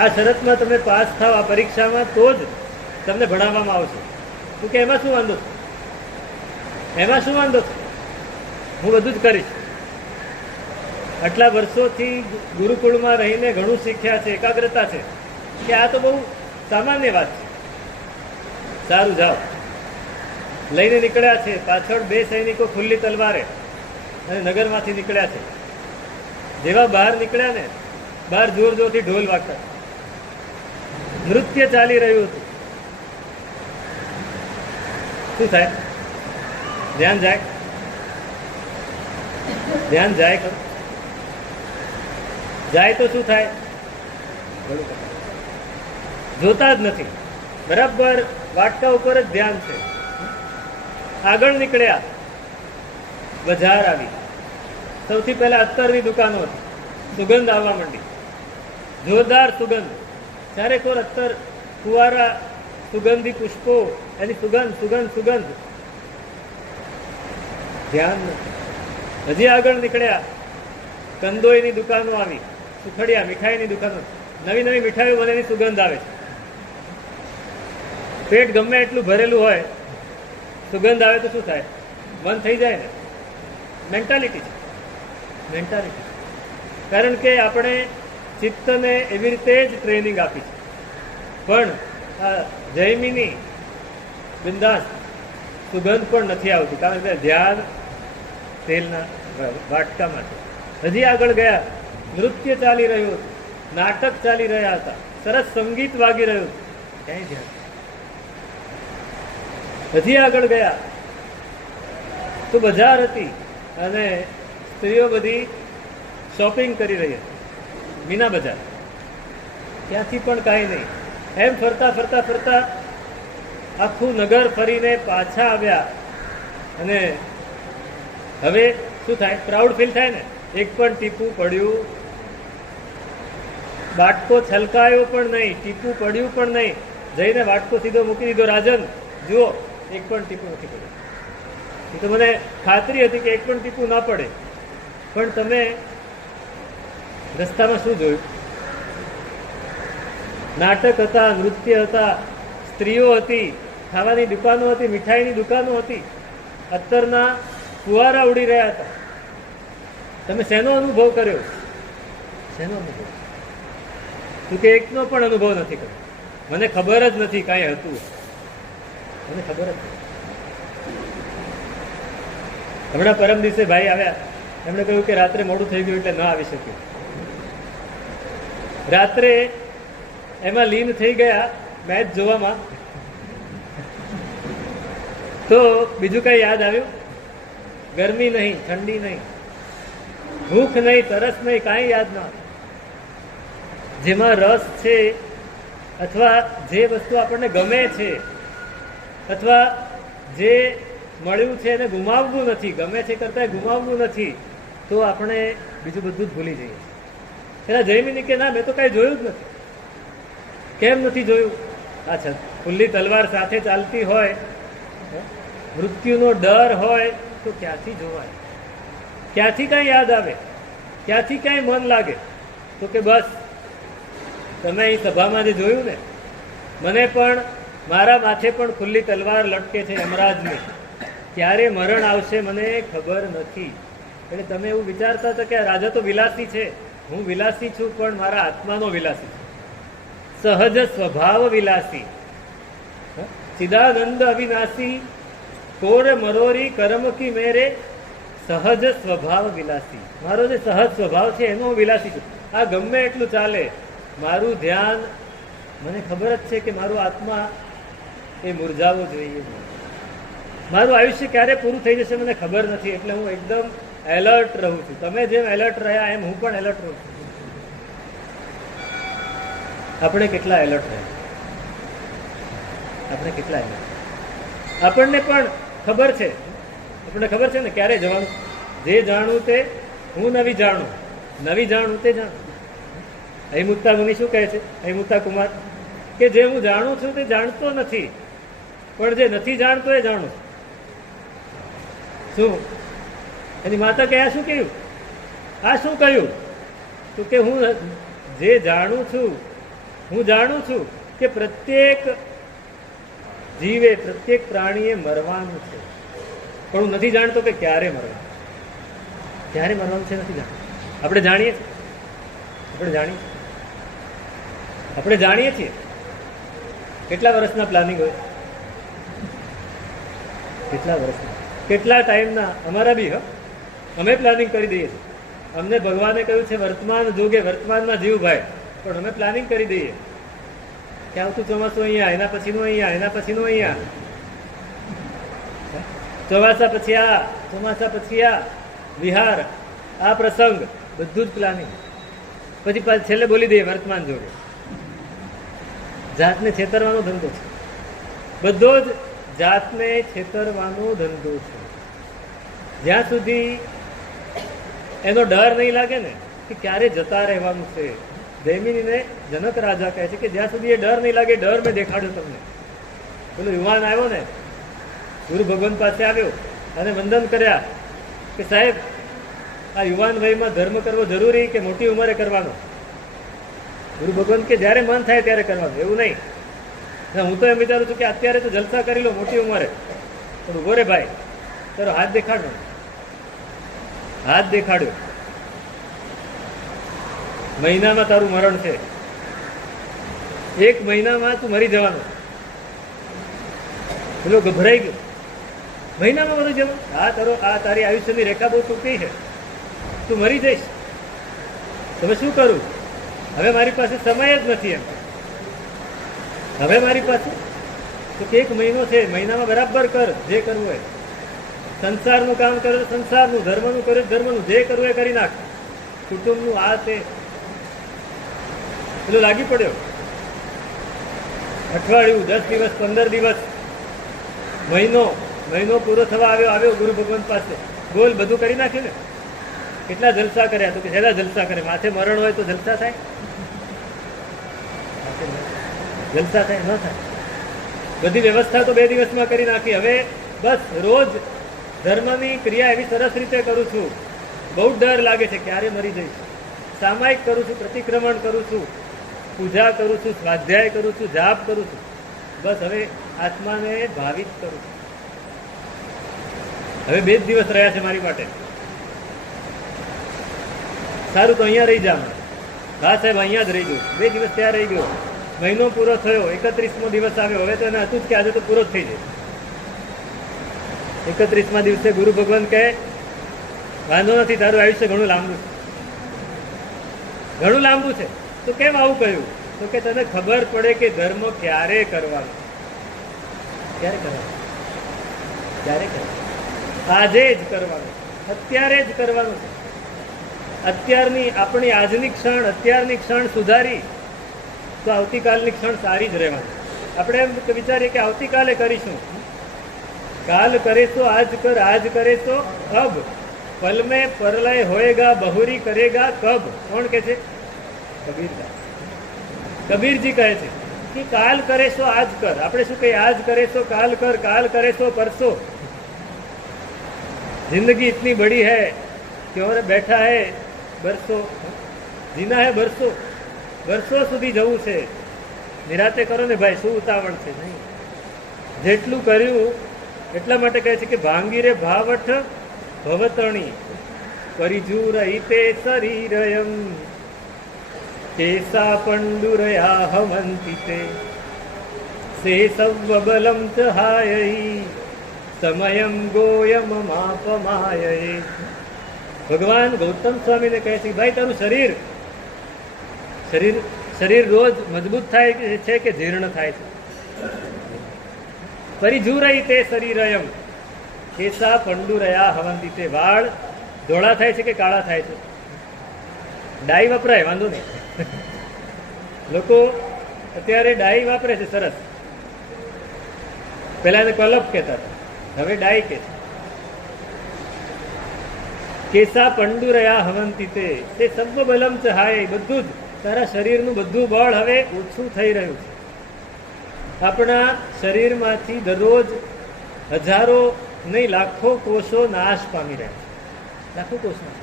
આ શરતમાં તમે પાસ થાવ આ પરીક્ષામાં તો જ તમને ભણાવવામાં આવશે. તું કે એમાં શું વાંધો છે? એમાં શું વાંધો છે? હું બધું જ કરીશ. આટલા વર્ષોથી ગુરુકુળમાં રહીને ઘણું શીખ્યા છે, એકાગ્રતા છે, કે આ તો બહુ સામાન્ય વાત છે. સારું, જાઓ. લઈને નીકળ્યા છે. પાછળ 2 સૈનિકો ખુલ્લી તલવારે અને નગરમાંથી નીકળ્યા છે. જેવા બહાર નીકળ્યા ને, બહાર જોર જોરથી ઢોલ વાગતા, નૃત્ય ચાલી રહ્યું હતું. શું થાય? ધ્યાન જાય? ધ્યાન જાય ખરું? જાય તો શું થાય? જોતા જ નથી. બરાબર વાટકા ઉપર જ ધ્યાન છે. આગળ નીકળ્યા, બજાર આવી. સૌથી પહેલા અત્તરની દુકાનો હતી. સુગંધ આવવા માંડી, જોરદાર સુગંધ. ચારેકોર અત્તર, ફુવારા, સુગંધી પુષ્પો, એની સુગંધ સુગંધ સુગંધ. ધ્યાન નથી. હજી આગળ નીકળ્યા, કંદોઈની દુકાનો આવી, સુખડિયા, મીઠાઈની દુકાનો, નવી નવી મીઠાઈઓ બને એની સુગંધ આવે છે. પેટ ગમે એટલું ભરેલું હોય, સુગંધ આવે તો શું થાય? મન થઈ જાય ને. મેન્ટાલિટી છે, મેન્ટાલિટી. કારણ કે આપણે ચિત્તને એવી રીતે જ ટ્રેનિંગ આપી છે. પણ આ જૈમિની બિંદાસ સુગંધ પણ નથી આવતી, કારણ કે ધ્યાન તેલના વાટકામાં છે. હજી આગળ ગયા, નૃત્ય ચાલી રહ્યું હતું, નાટક ચાલી રહ્યા હતા, સરસ સંગીત વાગી રહ્યું હતું, ક્યાંય ધ્યાન. હજી આગળ ગયા તો બજાર હતી અને સ્ત્રીઓ બધી શોપિંગ કરી રહી હતી. મીના બજાર, ત્યાંથી પણ કાંઈ નહીં. એમ ફરતા ફરતા ફરતા આખું નગર ફરીને પાછા આવ્યા. અને હવે શું થાય? પ્રાઉડ ફીલ થાય ને. એક પણ ટીપું પડ્યું, વાટકો છલકાયો પણ નહીં, ટીપું પડ્યું પણ નહીં. જઈને વાટકો સીધો મૂકી દીધો. રાજન જુઓ, એક પણ ટીપું નથી પડ્યું. એ તો મને ખાતરી હતી કે એક પણ ટીપું ના પડે. પણ તમે રસ્તામાં શું જોયું? નાટક હતા, નૃત્ય હતા, સ્ત્રીઓ હતી, ખાવાની દુકાનો હતી, મીઠાઈની દુકાનો હતી, અત્તરના ફુવારા ઉડી રહ્યા હતા. તમે શેનો અનુભવ કર્યો? શેનો અનુભવ? તું કે એકનો પણ અનુભવ નથી કર્યો. મને ખબર જ નથી કાંઈ હતું, મને ખબર જ નથી. હમણાં પરમ દિવસે ભાઈ આવ્યા, એમણે કહ્યું કે રાત્રે મોડું થઈ ગયું એટલે ન આવી શક્યું. રાત્રે એમાં લીન થઈ ગયા મેચ જોવામાં. તો બીજું કઈ યાદ આવ્યું? ગરમી નહીં, ઠંડી નહીં, ભૂખ નહીં, તરસ નહીં, કાંઈ યાદ ના. જેમાં રસ છે, અથવા જે વસ્તુ આપણને ગમે છે, અથવા જે મળ્યું છે એને ગુમાવવું નથી, ગમે છે કરતાં ગુમાવવું નથી, તો આપણે બીજું બધું જ ભૂલી જઈએ. એના જૈમિની કે ના, મેં તો કાંઈ જોયું જ નથી. કેમ નથી જોયું? અચ્છા, ખુલ્લી તલવાર સાથે ચાલતી હોય, મૃત્યુનો ડર હોય તો ક્યાંથી જોવાય? ક્યાંથી કાંઈ યાદ આવે? ક્યાંથી કાંઈ મન લાગે? તો કે બસ તમે અહીં સભામાં જે જોયું ને, મને પણ મારા માથે પણ ખુલ્લી તલવાર લટકે છે યમરાજની. ક્યારે મરણ આવશે મને ખબર નથી. એટલે તમે એવું વિચારતા હતા કે આ રાજા તો વિલાસી છે, હું વિલાસી છું, પણ મારા આત્માનો વિલાસી છે, સહજ સ્વભાવ વિલાસી, ચિદાનંદ અવિનાશી, કોર મરોરી કર્મ કી મેરે, સહજ સ્વભાવ વિલાસી. મારો જે સહજ સ્વભાવ છે એનો હું વિલાસી છું. આ ગમે એટલું ચાલે, મારું ધ્યાન, મને ખબર જ છે કે મારું આત્મા એ મુરઝાવવો જોઈએ. મારું આયુષ્ય ક્યારે પૂરું થઈ જશે મને ખબર નથી, એટલે હું એકદમ એલર્ટ રહું છું. તમે જેમ એલર્ટ રહ્યા એમ હું પણ એલર્ટ રહું છું. આપણે કેટલા એલર્ટ રહ્યા? આપણે કેટલા એલર્ટ? આપણને પણ ખબર છે, આપણને ખબર છે ને ક્યારે જવાનું. જે જાણું તે હું નવી જાણું, નવી જાણું તે જાણું. અહિમુત્તા મુનિ શું કહે છે? અહિમુત્તા કુમાર કે જે હું જાણું છું તે જાણતો નથી, પણ જે નથી જાણતો એ જાણું. શું એની માતા કે આ શું કહ્યું? આ શું કહ્યું? તો કે હું જે જાણું છું, હું જાણું છું કે પ્રત્યેક જીવે, પ્રત્યેક પ્રાણીએ મરવાનું છે, પણ હું નથી જાણતો કે ક્યારે મરવાનું. ક્યારે મરવાનું છે નથી જાણતો. આપણે જાણીએ છીએ, આપણે જાણીએ, આપણે જાણીએ છીએ. કેટલા વર્ષના પ્લાનિંગ હોય? કેટલા વર્ષના, કેટલા ટાઈમના? અમારા બી અમે પ્લાનિંગ કરી દઈએ છીએ. અમને ભગવાને કહ્યું છે વર્તમાન જોગે, વર્તમાનમાં જીવ ભાઈ, પણ અમે પ્લાનિંગ કરી દઈએ કે આવતું ચોમાસું અહીંયા, એના પછીનું અહીંયા, એના પછીનું અહીંયા, ચોમાસા પછી આ, ચોમાસા પછી આ વિહાર, આ પ્રસંગ, બધું જ પ્લાનિંગ. પછી છેલ્લે બોલી દઈએ વર્તમાન જોગે. જાતને છેતરવાનો ધંધો છે, બધો જ જાતને છેતરવાનો ધંધો છે. જ્યાં સુધી એનો ડર નહીં લાગે ને કે ક્યારે જતા રહેવાનું છે. જૈમિનીને જનક રાજા કહે છે કે જ્યાં સુધી એ ડર નહીં લાગે, ડર મેં દેખાડ્યો તમને. પેલો યુવાન આવ્યો ને, ગુરુ ભગવાન પાસે આવ્યો અને વંદન કર્યા કે સાહેબ આ યુવાન વયમાં ધર્મ કરવો જરૂરી કે મોટી ઉંમરે કરવાનો? ગુરુ ભગવાન કે જ્યારે મન થાય ત્યારે કરવાનું, એવું નહીં. હું તો એમ વિચારું છું કે અત્યારે તો જલસા કરી લો મોટી ઉંમરે. પણ ઉભો રે ભાઈ, તારો હાથ દેખાડો. હાથ દેખાડ્યો. મહિનામાં તારું મરણ છે, 1 મહિનામાં તું મરી જવાનો. પેલો ગભરાઈ ગયો, મહિનામાં મરી જવાનું? આ તારી આયુષ્યની રેખા બહુ ટૂંકી છે, તું મરી જઈશ. તમે શું કરું? હવે મારી પાસે સમય જ નથી. એમ હવે મારી પાસે તો 1 મહિનો છે, મહિનામાં બરાબર કર જે કરવું હોય. સંસારનું કામ કરે સંસારનું, ધર્મનું કરે ધર્મનું, જે કરવું એ કરી નાખ. કુટુંબનું આ તે. પેલો લાગી પડ્યો. અઠવાડિયું, 10 દિવસ, 15 દિવસ, મહિનો પૂરો થવા આવ્યો ગુરુ ભગવાન પાસે. બોલ, બધું કરી નાખ્યું ને? કેટલા જલસા કર્યા? તો કે છેલ્લા જલસા કરે. માથે મરણ હોય તો જલસા થાય? જલસા થાય? ન થાય. બધી વ્યવસ્થા તો 2 દિવસમાં કરી નાખી. હવે બસ રોજ ધર્મની ક્રિયા એવી સરસ રીતે કરું છું. બહુ ડર લાગે છે ક્યારે મરી જઈશ. સામાયિક કરું છું, પ્રતિક્રમણ કરું છું, પૂજા કરું છું, સ્વાધ્યાય કરું છું, જાપ કરું છું. બસ હવે આત્માને ભાવિત કરું છું. હવે 2 જ દિવસ રહ્યા છે મારી માટે. સારું તો અહીંયા રહી જા. હા સાહેબ અહીંયા જ રહી ગયો. 2 દિવસ ત્યાં રહી ગયો. મહિનો પૂરો થયો, 31મો દિવસ આવ્યો. હવે તો એને હતું જ કે આજે તો પૂરો જ થઈ જાય. 31મા દિવસે ગુરુ ભગવાન કહે વાંધો નથી, તારું આયુષ્ય ઘણું લાંબુ છે, ઘણું લાંબુ છે. તો કેમ આવું કહ્યું? તો કે તને ખબર પડે કે ધર્મ ક્યારે કરવાનો. ક્યારે કરવાનો? ક્યારે કરવાનો? આજે જ કરવાનો, અત્યારે જ કરવાનું છે. અત્યારની આપણી આજની ક્ષણ, અત્યારની ક્ષણ સુધારી તો આવતીકાલની ક્ષણ સારી જ રહેવાની. આપણે એમ વિચારીએ કે આવતીકાલે કરીશું. કાલ કરે તો આજ કર, આજ કરે તો અબ, પલ મેં પરલય હોએગા, બહુરી કરેગા કબ. કોણ કે છે? કબીરજી કહે છે કે કાલ કરે સો આજ કર. આપણે શું કહીએ? આજ કરે સો કાલ કર, કાલ કરે સો પરસો. जिंदगी इतनी बड़ी है कि और बैठा है बरसों, जीना है बरसों, વર્ષો સુધી જવું છે. નિરાતે કરો ને ભાઈ, શું ઉતાવળ છે? નહીં, જેટલું કર્યું એટલા માટે કહે છે કે ભાંગી રે ભાવઠ ભવતણી પરિજુરહિતે શરીરયમ કેસા પંડુરયા હવંતિતે સે સવ્વબલમ ચ હાયૈ સમયમ ગોયમ માપમાયૈ. ભગવાન ગૌતમ સ્વામીને કહે છે ભાઈ, તારું શરીર શરીર રોજ મજબૂત થાય છે કે જીર્ણ થાય છે? પરિજુરઈ તે શરીરયમ કેસા પંડુરયા હવંતી. તે વાળ ધોળા થાય છે કે કાળા થાય છે? ડાઈ વપરાય, વાંધો નહીં. લોકો અત્યારે ડાઈ વાપરે છે, સરસ. પેલા એને કલપ કહેતા હતા, હવે ડાઈ કે છે. કેસા પંડુરયા હવંતી તે સર્વ બલમ ચહાય. બધું જ તારા શરીરનું બધું બળ હવે ઓછું થઈ રહ્યું છે. આપણા શરીરમાંથી દરરોજ હજારો નહીં લાખો કોષો નાશ પામી રહ્યા છે. લાખો કોષ નાશ.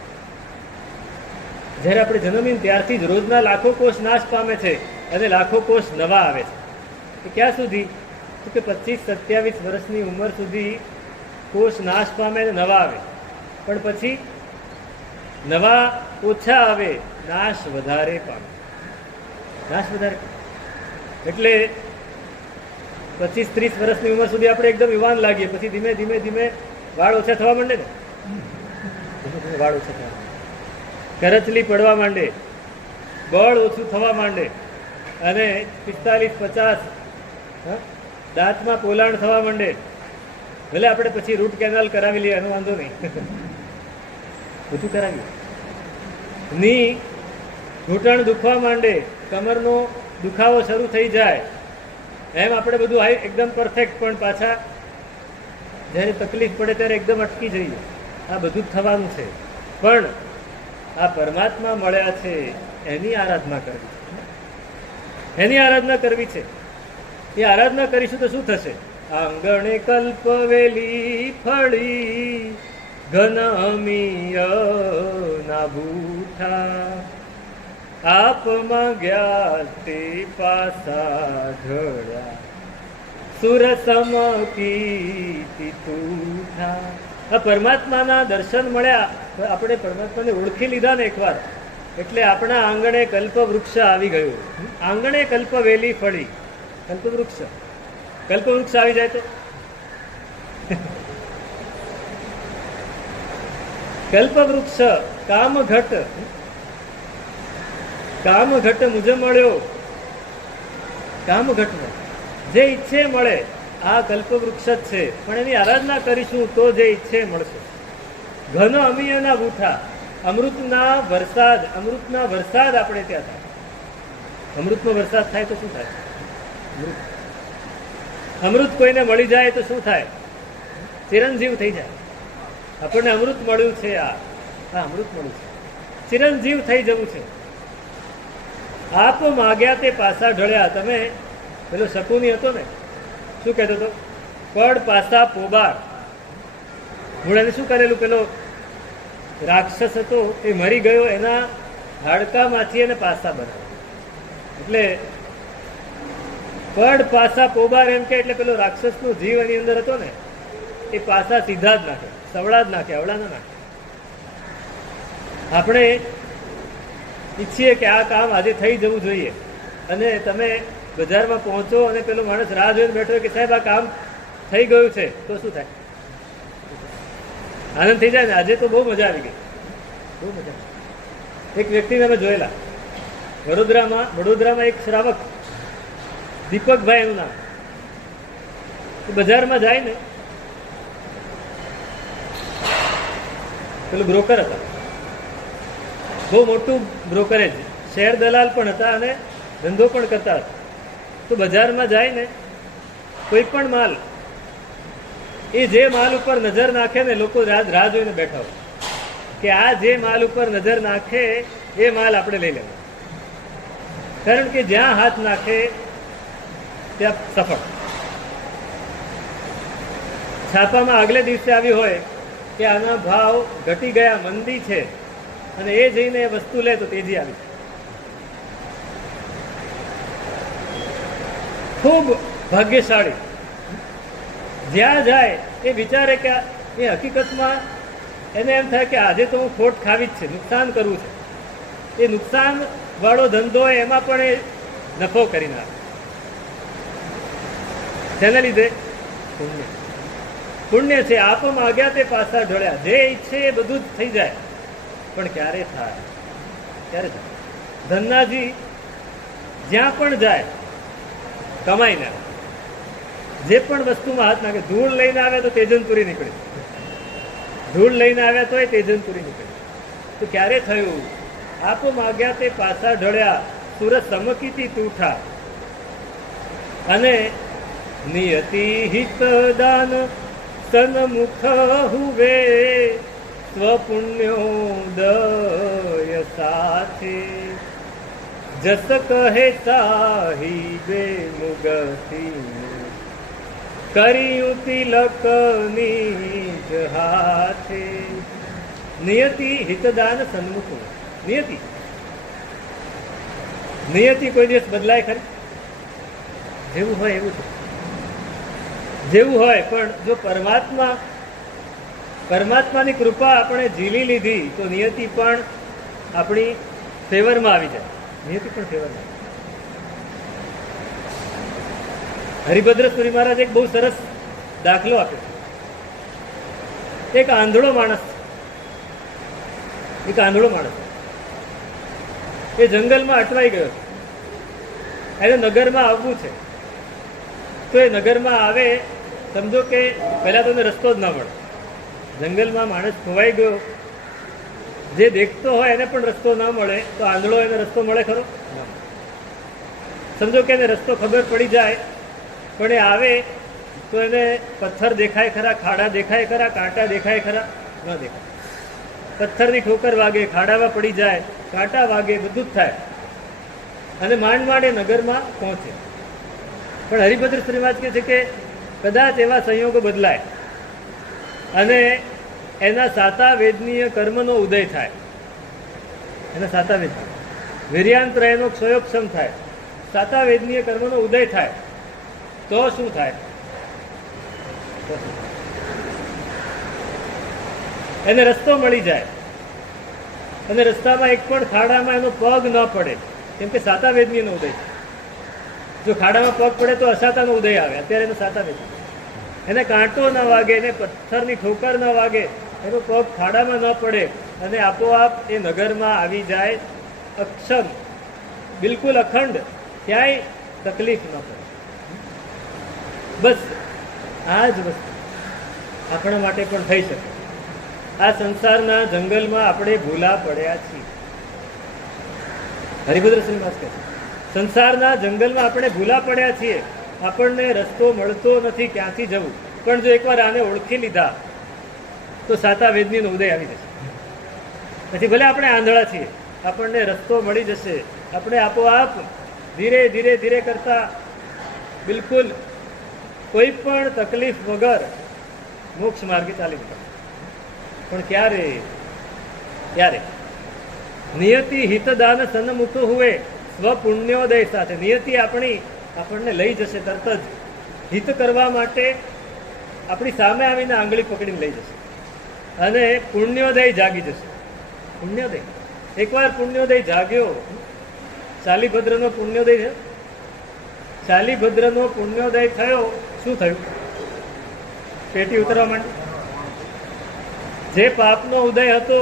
જ્યારે આપણે જન્મીને ત્યારથી જ રોજના લાખો કોષ નાશ પામે છે અને લાખો કોષ નવા આવે છે. એ ક્યાં સુધી? તો કે 25-27 વર્ષની ઉંમર સુધી કોષ નાશ પામે અને નવા આવે. પણ પછી નવા ઓછા આવે, નાશ વધારે પામે. નાશ વધારે એટલે 25-30 વર્ષની ઉંમર સુધી આપણે એકદમ યુવાન લાગીએ, પછી ધીમે ધીમે ધીમે વાળ ઓછા થવા માંડે ને, વાળ ઓછા થવા માંડે, કરચલી પડવા માંડે, બળ ઓછું થવા માંડે, અને 45-50 દાંતમાં પોલાણ થવા માંડે. ભલે આપણે પછી રૂટ કેનાલ કરાવી લઈએ, એનો વાંધો નહીં, બધું કરાવીએ. ની ઘૂંટણ દુખવા માંડે, કમરનો દુખાવો શરૂ થઈ જાય. એમ આપણે બધું એકદમ પરફેક્ટ, પણ પાછા જ્યારે તકલીફ પડે ત્યારે એકદમ અટકી જઈએ. આ બધું જ થવાનું છે. પણ આ પરમાત્મા મળ્યા છે, એની આરાધના કરવી છે. એની આરાધના કરવી છે. એ આરાધના કરીશું તો શું થશે? આંગણે કલ્પવેલી ફળી ઘન અમીય ના બૂઠા આપ માંગ્યા તે પાસા ઢળ્યા સુરસમ કીર્તિ તૂઠા. આ પરમાત્માના દર્શન મળ્યા, આપણે પરમાત્માને ઓળખી લીધા ને એકવાર, એટલે આપણા આંગણે કલ્પવૃક્ષ આવી ગયું. આંગણે કલ્પવેલી ફળી. કલ્પવૃક્ષ આવી જાય તો કલ્પવૃક્ષ કામઘટ મુજ મળ્યો. કામઘટ જે ઈચ્છે મળે, આ કલ્પવૃક્ષ જ છે. પણ એની આરાધના કરીશું તો જે ઈચ્છે મળશે. ઘન અમીયના બૂઠા, અમૃતના વરસાદ આપણે ત્યાં થાય. અમૃતનો વરસાદ થાય તો શું થાય? અમૃત કોઈને મળી જાય તો શું થાય? ચિરંજીવ થઈ જાય. આપણને અમૃત મળ્યું છે, આ અમૃત મળ્યું છે, ચિરંજીવ થઈ જવું છે. આપ માગ્યા તે પાસા ઢળ્યા. તમે પેલો શકુની હતો ને, શું કહેતો હતો? પડ પાસા પોબાર. હું એને શું કરેલું? પેલો રાક્ષસ હતો, એ મરી ગયો, એના હાડકામાંથી એને પાસા બનાવ્યા. એટલે પડ પાસા પોબાર એમ કે, એટલે પેલો રાક્ષસનો જીવ એની અંદર હતો ને, એ પાસા સીધા જ નાખે, સવડા જ નાખે, અવળા ના નાખે. આપણે ઈચ્છીએ કે આ કામ આજે થઈ જવું જોઈએ, અને તમે બજારમાં પહોંચો અને પેલો માણસ રાહ જોઈને બેઠો કે સાહેબ આ કામ થઈ ગયું છે, તો શું થાય? આનંદ થઈ જાય ને. આજે તો બહુ મજા આવી ગઈ, બહુ મજા. એક વ્યક્તિને અમે જોયેલા વડોદરામાં એક શ્રાવક, દીપકભાઈ એનું નામ. બજારમાં જાય ને, પેલું બ્રોકર હતા, બહુ મોટું બ્રોકરેજ, શેર દલાલ પણ હતા અને ધંધો પણ કરતા હતા. તો બજારમાં જાય ને, કોઈ પણ માલ, એ જે માલ ઉપર નજર નાખે ને, લોકો રાહ જોઈને બેઠા હોય કે આ જે માલ ઉપર નજર નાખે એ માલ આપણે લઈ લેવાનો. કારણ કે જ્યાં હાથ નાખે ત્યાં સફળ. છાપામાં આગલે દિવસે આવ્યું હોય કે આના ભાવ ઘટી ગયા, મંદી છે, અને એ જઈને વસ્તુ લે તો તેજી આવી. ખૂબ ભાગ્યશાળી. જ્યાં જાય એ વિચારે કે એ હકીકતમાં એને એમ થાય કે આજે તો હું ખોટ ખાવી જ છે, નુકસાન કરવું છે. એ નુકસાન વાળો ધંધો હોય એમાં પણ એ નફો કરી નાખે. તેના લીધે પુણ્ય પુણ્ય છે. આપ માગ્યા તે પાછા ઢળ્યા. જે ઈચ્છે એ બધું જ થઈ જાય, પણ ક્યારે થાય? ક્યારે થાય? ધન્નાજી જ્યાં પણ જાય કમાઈને, જે પણ વસ્તુમાં હાથ નાખે, ધૂળ લઈને આવ્યા તો તેજનપુરી નીકળી, ધૂળ લઈને આવ્યા તો એ તેજનપુરી નીકળી. તો ક્યારે થયું? આપ માગ્યા તે પાછા ઢળ્યા, સુરત સમકીતી તૂઠા. અને નિયતિ હિત દાન સન્મુખ હુવે, સ્વપુણ્યોદય સાથે. જસ કહે સાહિબે મુગતી, કર્યું તિલકની હાથે. નિયતિ હિતદાન સન્મુખ. નિયતિ નિયતિ કોઈ દિવસ બદલાય ખરી? જેવું હોય એવું છે, જેવું હોય. પણ જો પરમાત્માની કૃપા આપણે ઝીલી લીધી તો નિયતિ પણ આપણી ફેવરમાં આવી જાય. નિયતિ પણ ફેવરમાં. હરિભદ્ર સુરી મહારાજ એક બહુ સરસ દાખલો આપ્યો. એક આંધળો માણસ, એક આંધળો માણસ એ જંગલમાં અટવાઈ ગયો. એને નગરમાં આવવું છે. તો એ નગરમાં આવે, સમજો કે પહેલા તો એને રસ્તો જ ના મળે. જંગલમાં માણસ ખોવાઈ ગયો, જે દેખતો હોય એને પણ રસ્તો ના મળે, તો આંધળો એને રસ્તો મળે ખરો? સમજો કે એને રસ્તો ખબર પડી જાય, પણ એ આવે તો એને પથ્થર દેખાય ખરા, ખાડા દેખાય ખરા, કાંટા દેખાય ખરા? ન દેખાય. પથ્થરની ઠોકર વાગે, ખાડામાં પડી જાય, કાંટા વાગે, બધું જ થાય, અને માંડ માંડ એ નગરમાં પહોંચે. પણ હરિભદ્ર શ્રીવાસ કહે છે કે કદાચ એવા સંયોગો બદલાય અને એના સાતા વેદનીય કર્મનો ઉદય થાય. એના સાતા વેદનીય વીર્યાંતરયનો ક્ષયોક્ષમ થાય, સાતા વેદનીય કર્મનો ઉદય થાય, તો શું થાય? એને રસ્તો મળી જાય, અને રસ્તામાં એક પણ ખાડામાં એનો પગ ન પડે, કેમ કે સાતા વેદનીયનો ઉદય છે. જો ખાડામાં પગ પડે તો અસાતાનો ઉદય આવે. અત્યારે એનો સાતા વેદની, એને કાંટો ન વાગે, એને પથ્થરની ઠોકર ન વાગે, એનો પગ ખાડામાં ન પડે, અને આપોઆપ એ નગરમાં આવી જાય અક્ષમ, બિલકુલ અખંડ, ક્યાંય તકલીફ ન પડે. બસ આ જ વસ્તુ આપણા માટે પણ થઈ શકે. આ સંસારના જંગલમાં આપણે ભૂલા પડ્યા છીએ. હરિભદ્ર શ્રીનિવાસ કહે છે, સંસારના જંગલમાં આપણે ભૂલા પડ્યા છીએ. આપણને રસ્તો મળતો નથી ક્યાંથી જવું. પણ જો એકવાર આને ઓળખી લીધા તો સાતા વેદનીનો ઉદય આવી જશે. પછી ભલે આપણે આંધળા છીએ, આપણને રસ્તો મળી જશે. આપણે આપોઆપ ધીરે ધીરે ધીરે કરતા બિલકુલ કોઈ પણ તકલીફ વગર મોક્ષ માર્ગે ચાલી નીકળે. પણ ક્યારે? ક્યારે? નિયતિ હિતદાન સન્મુખ હુએ, સ્વપુણ્યોદય સાથે. નિયતિ આપણને લઈ જશે તરત જ. હિત કરવા માટે આપણી સામે આવીને આંગળી પકડીને લઈ જશે, અને પુણ્યોદય જાગી જશે. પુણ્યોદય એકવાર પુણ્યોદય જાગ્યો, શાલીભદ્રનો પુણ્યોદય થયો. શાલીભદ્રનો પુણ્યોદય થયો, શું થયું? પેટી ઉતરવા માંડી. જે પાપનો ઉદય હતો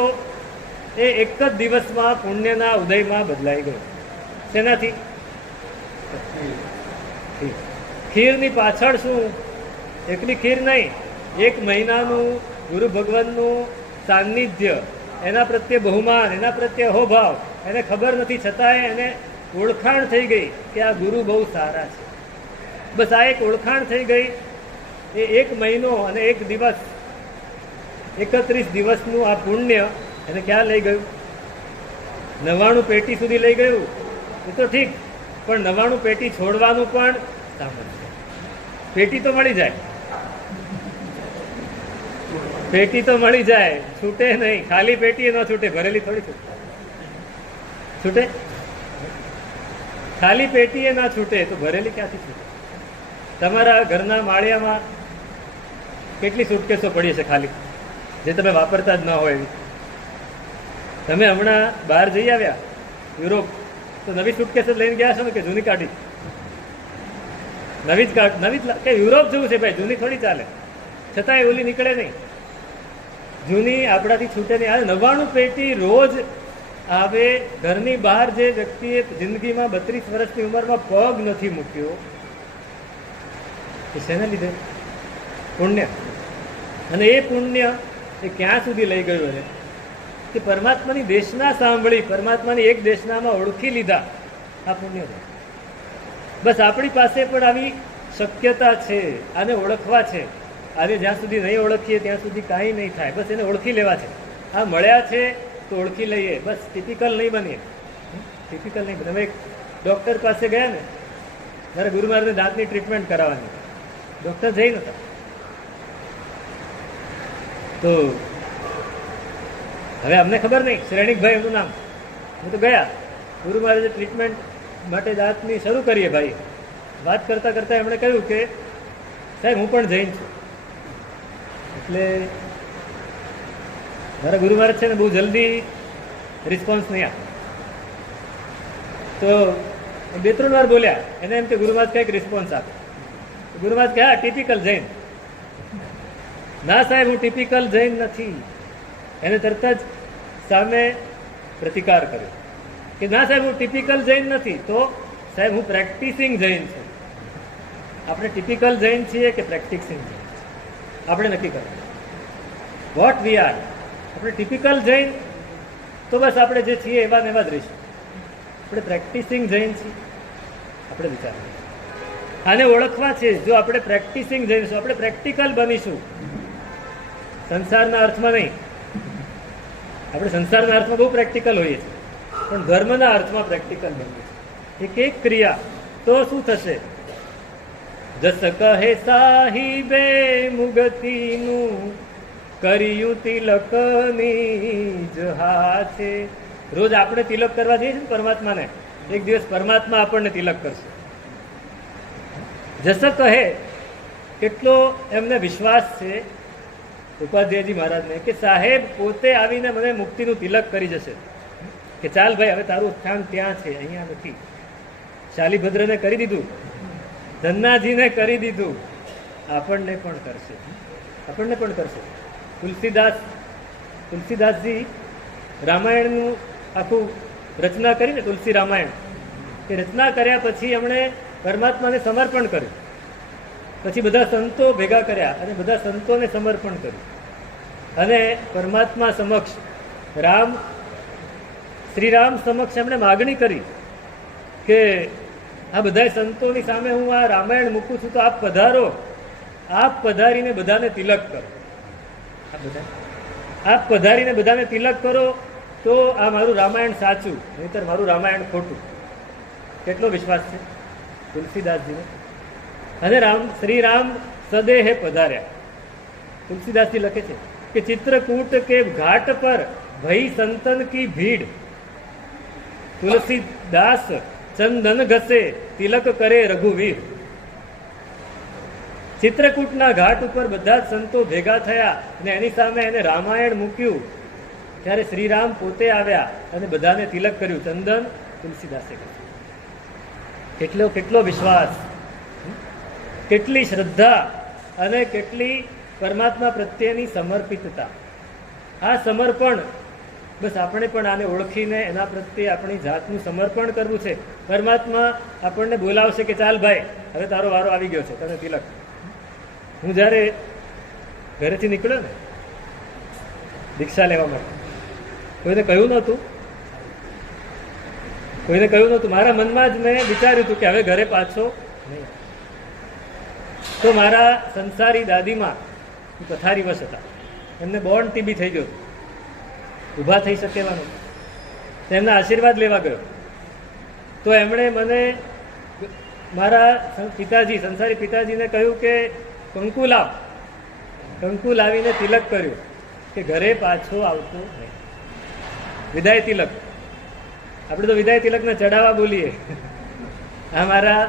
એ એક જ દિવસમાં પુણ્યના ઉદયમાં બદલાઈ ગયો. શેનાથી? ખીરની પાછળ શું? એકલી ખીર નહીં, 1 મહિનાનું ગુરુ ભગવાનનું સાનિધ્ય, એના પ્રત્યે બહુમાન, એના પ્રત્યે અહોભાવ, એને ખબર નથી છતાંય એને ઓળખાણ થઈ ગઈ કે આ ગુરુ બહુ સારા છે. બસ આ એક ઓળખાણ થઈ ગઈ. એ 1 મહિનો અને 1 દિવસ, 31 દિવસનું આ પુણ્ય એને ક્યાં લઈ ગયું? 99 પેટી સુધી લઈ ગયું. એ તો ઠીક, પણ 99 પેટી છોડવાનું પણ સામર્થ્ય. પેટી તો મળી જાય, પેટી તો મળી જાય, છૂટે નહીં. ખાલી પેટી ન છૂટે, ભરેલી થોડી છૂટે. ખાલી પેટી એ ના છૂટે તો ભરેલી ક્યાંથી છૂટે? તમારા ઘરના માળિયામાં કેટલી સુટકેસો પડી છે ખાલી, જે તમે વાપરતા જ ન હોય એવી. તમે હમણાં બહાર જઈ આવ્યા યુરોપ, તો નવી સુટકેસ લઈને ગયા છો ને કે જૂની કાઢી? નવી જ કે યુરોપ જવું છે ભાઈ, જૂની થોડી ચાલે. છતાંય ઓલી નીકળે નહીં, જૂની આપણાથી છૂટે નહીં. આ 99 પેટી રોજ આવે. ઘરની બહાર જે વ્યક્તિએ જિંદગીમાં 32 વર્ષની ઉંમરમાં પગ નથી મૂક્યો, એ શેના લીધે? પુણ્ય. અને એ પુણ્ય એ ક્યાં સુધી લઈ ગયું છે કે પરમાત્માની દેશના સાંભળી, પરમાત્માની એક દેશનામાં ઓળખી લીધા. આ પુણ્ય છે. બસ આપણી પાસે પણ આવી શક્યતા છે, આને ઓળખવા છે. આને જ્યાં સુધી નહીં ઓળખીએ ત્યાં સુધી કાંઈ નહીં થાય. બસ એને ઓળખી લેવા છે. આ મળ્યા છે તો ઓળખી લઈએ. બસ ટિપિકલ નહીં બનીએ, ટિપિકલ નહીં. તમે એક ડૉક્ટર પાસે ગયા ને, મારા ગુરુ મહારાજને દાંતની ટ્રીટમેન્ટ કરાવવાની, ડૉક્ટર જઈ નતા તો હવે અમને ખબર નહીં, શ્રેણિકભાઈ એમનું નામ. હું તો ગયા, ગુરુ મહારાજે ટ્રીટમેન્ટ માટે દાંતની શરૂ કરીએ ભાઈ. વાત કરતાં કરતાં એમણે કહ્યું કે સાહેબ હું પણ જૈન છું. એટલે મારા ગુરુ મહારાજ છે ને બહુ જલ્દી રિસ્પોન્સ નહીં આપે, તો 2-3 વાર બોલ્યા. એને એમ કે ગુરુ મહારાજ કંઈક રિસ્પોન્સ આપે. ગુરુ મહારાજ કહે હા ટિપિકલ જૈન. ના સાહેબ હું ટિપિકલ જૈન નથી. એને તરત જ સામે પ્રતિકાર કર્યો કે ના સાહેબ હું ટિપિકલ જૈન નથી. તો સાહેબ હું પ્રેક્ટિસિંગ જૈન છું. આપણે ટિપિકલ જૈન છીએ કે પ્રેક્ટિસિંગ જૈન? આપણે નક્કી કરવું વોટ વી આર. આપણે ટિપિકલ જૈન તો બસ આપણે જે છીએ એવા ને એવા જ રહીશું. આપણે પ્રેક્ટિસિંગ જૈન છીએ, આપણે વિચારવું. આને ઓળખવા છે. જો આપણે પ્રેક્ટિસિંગ જૈન છું, આપણે પ્રેક્ટિકલ બનીશું. સંસારના અર્થમાં નહીં. આપણે સંસારના અર્થમાં બહુ પ્રેક્ટિકલ હોઈએ છીએ, પણ ધર્મના અર્થમાં પ્રેક્ટિકલ બનીએ છીએ. એક એક ક્રિયા તો શું થશે? જસ કહે સાહિબે મુગતીનું કર્યું તિલકની જ હાથે. રોજ આપણે તિલક કરવા જઈએ છીએ ને પરમાત્માને, એક દિવસ પરમાત્મા આપણને તિલક કરશે. જસ કહે, કેટલો એમને વિશ્વાસ છે ઉપાધ્યાયજી મહારાજને કે સાહેબ પોતે આવીને મને મુક્તિનું તિલક કરી જશે. કે ચાલ ભાઈ હવે તારું સ્થાન ત્યાં છે, અહીંયા નથી. શાલીભદ્રને કરી દીધું, ધન્નાજીને કરી દીધું, આપણને પણ કરશે, આપણને પણ કરશે. તુલસીદાસજી રામાયણનું આખું રચના કરીને, તુલસી રામાયણ એ રચના કર્યા પછી એમણે પરમાત્માને સમર્પણ કર્યું. પછી બધા સંતો ભેગા કર્યા અને બધા સંતોને સમર્પણ કર્યું. અને પરમાત્મા સમક્ષ શ્રીરામ સમક્ષ એમણે માગણી કરી કે આ બધા સંતોની સામે હું આ રામાયણ મૂકું છું, તો આપ પધારો, આપ પધારીને બધાને તિલક કરો. આપ પધારીને બધાને તિલક કરો તો આ મારું રામાયણ સાચું, નહીંતર મારું રામાયણ ખોટું. કેટલો વિશ્વાસ છે તુલસીદાસજીને. અને શ્રીરામ સદેહે પધાર્યા. તુલસીદાસજી લખે છે કે ચિત્રકૂટ કે ઘાટ પર ભઈ સંતન કી ભીડ, તુલસીદાસ ચંદન ઘસે તિલક કરે રઘુવીર. ચિત્રકૂટના ઘાટ ઉપર બધા જ સંતો ભેગા થયા અને એની સામે એને રામાયણ મૂક્યું. ત્યારે શ્રીરામ પોતે આવ્યા અને બધાને તિલક કર્યું. ચંદન તુલસીદાસે કર્યું. કેટલો વિશ્વાસ, કેટલી શ્રદ્ધા અને કેટલી પરમાત્મા પ્રત્યેની સમર્પિતતા. આ સમર્પણ બસ આપણે પણ આને ઓળખીને એના પ્રત્યે આપણી જાતનું સમર્પણ કરવું છે. પરમાત્મા આપણને બોલાવશે કે ચાલ ભાઈ હવે તારો વારો આવી ગયો છે, તને તિલક. હું જ્યારે ઘરેથી નીકળ્યો ને દીક્ષા લેવા માટે, કોઈને કહ્યું નહોતું. મારા મનમાં જ મેં વિચાર્યું હતું કે હવે ઘરે પાછો નહીં. તો મારા સંસારી દાદીમાં પથારીવશ હતા, એમને બોર્ન ટીબી થઈ ગયો, ઊભા થઈ શકેવાનું. તેમના આશીર્વાદ લેવા ગયો તો એમણે મને મારા પિતાજી, સંસારી પિતાજીને કહ્યું કે કંકુ લાવ. કંકુ લાવીને તિલક કર્યું કે ઘરે પાછો આવતો નહીં. વિદાય તિલક. આપણે તો વિદાય તિલકને ચડાવવા બોલીએ. આ મારા,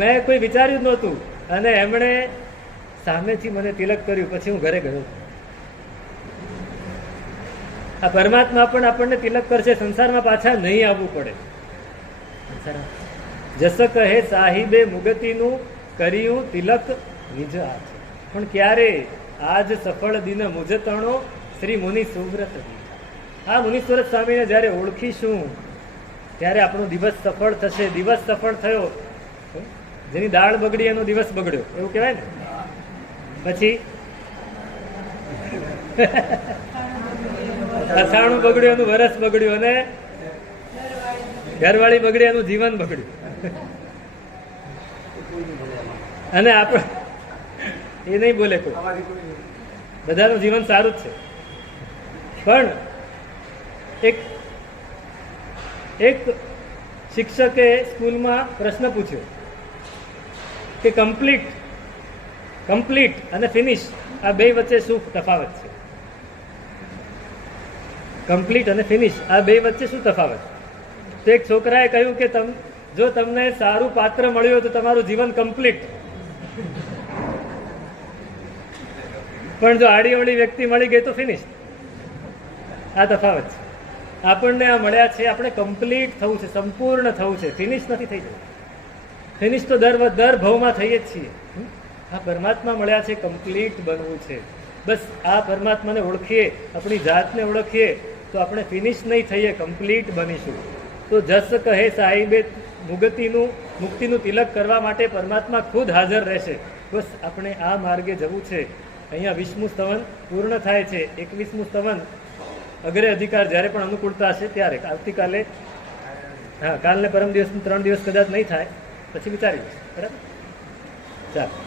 મેં કોઈ વિચાર્યું જ નહોતું અને એમણે સામેથી મને તિલક કર્યું, પછી હું ઘરે ગયો. આ પરમાત્મા પણ આપણને તિલક કરશે, સંસારમાં પાછા નહીં આવવું પડે. જસ કહે સાહિબે મુગતીનું કર્યું તિલક નિજ હાથ. પણ ક્યારે? આજ સફળ દિન મુજતણો શ્રી મુનિ સુવ્રત. આ મુનીશ્વર સ્વામીને જ્યારે ઓળખીશું ત્યારે આપણો દિવસ સફળ થશે. દિવસ સફળ થયો, જેની દાળ બગડી એનો દિવસ બગડ્યો, એવું કહેવાય ને. પછી અથાણું બગડ્યું એનું વરસ બગડ્યું, અને ઘરવાળી બગડી એનું જીવન બગડ્યું. અને આપણે એ નહીં બોલે કોઈ, બધાનું જીવન સારું જ છે. પણ એક શિક્ષકે સ્કૂલમાં પ્રશ્ન પૂછ્યો કે કમ્પ્લીટ અને ફિનિશ આ બે વચ્ચે શું તફાવત છે? કમ્પ્લીટ અને ફિનિશ આ બે વચ્ચે શું તફાવત? તો એક છોકરાએ કહ્યું કે જો તમને સારું પાત્ર મળ્યું તો તમારું જીવન કમ્પ્લીટ, પણ જો આડીઅવળી વ્યક્તિ મળી ગઈ તો ફિનિશ. આ તફાવત છે. આપણને આ મળ્યા છે, આપણે કમ્પ્લીટ થવું છે, સંપૂર્ણ થવું છે, ફિનિશ નથી થઈ જવું. ફિનિશ તો દર ભાવમાં થઈએ જ છીએ. આ પરમાત્મા મળ્યા છે, કમ્પ્લીટ બનવું છે. બસ આ પરમાત્માને ઓળખીએ, આપણી જાતને ઓળખીએ તો આપણે ફિનિશ નહીં થઈએ, કમ્પ્લીટ બનીશું. તો જસ કહે સાહિબે મુક્તિનું તિલક કરવા માટે પરમાત્મા ખુદ હાજર રહેશે. બસ આપણે આ માર્ગે જવું છે. અહીંયા 20મું સ્તવન પૂર્ણ થાય છે. 21મું સ્તવન અગ્રે અધિકાર જ્યારે પણ અનુકૂળતા હશે ત્યારે, આવતીકાલે, હા કાલને પરમ દિવસ 3 દિવસ કદાચ નહીં થાય, પછી વિચારી લઈશું. બરાબર, ચાલો.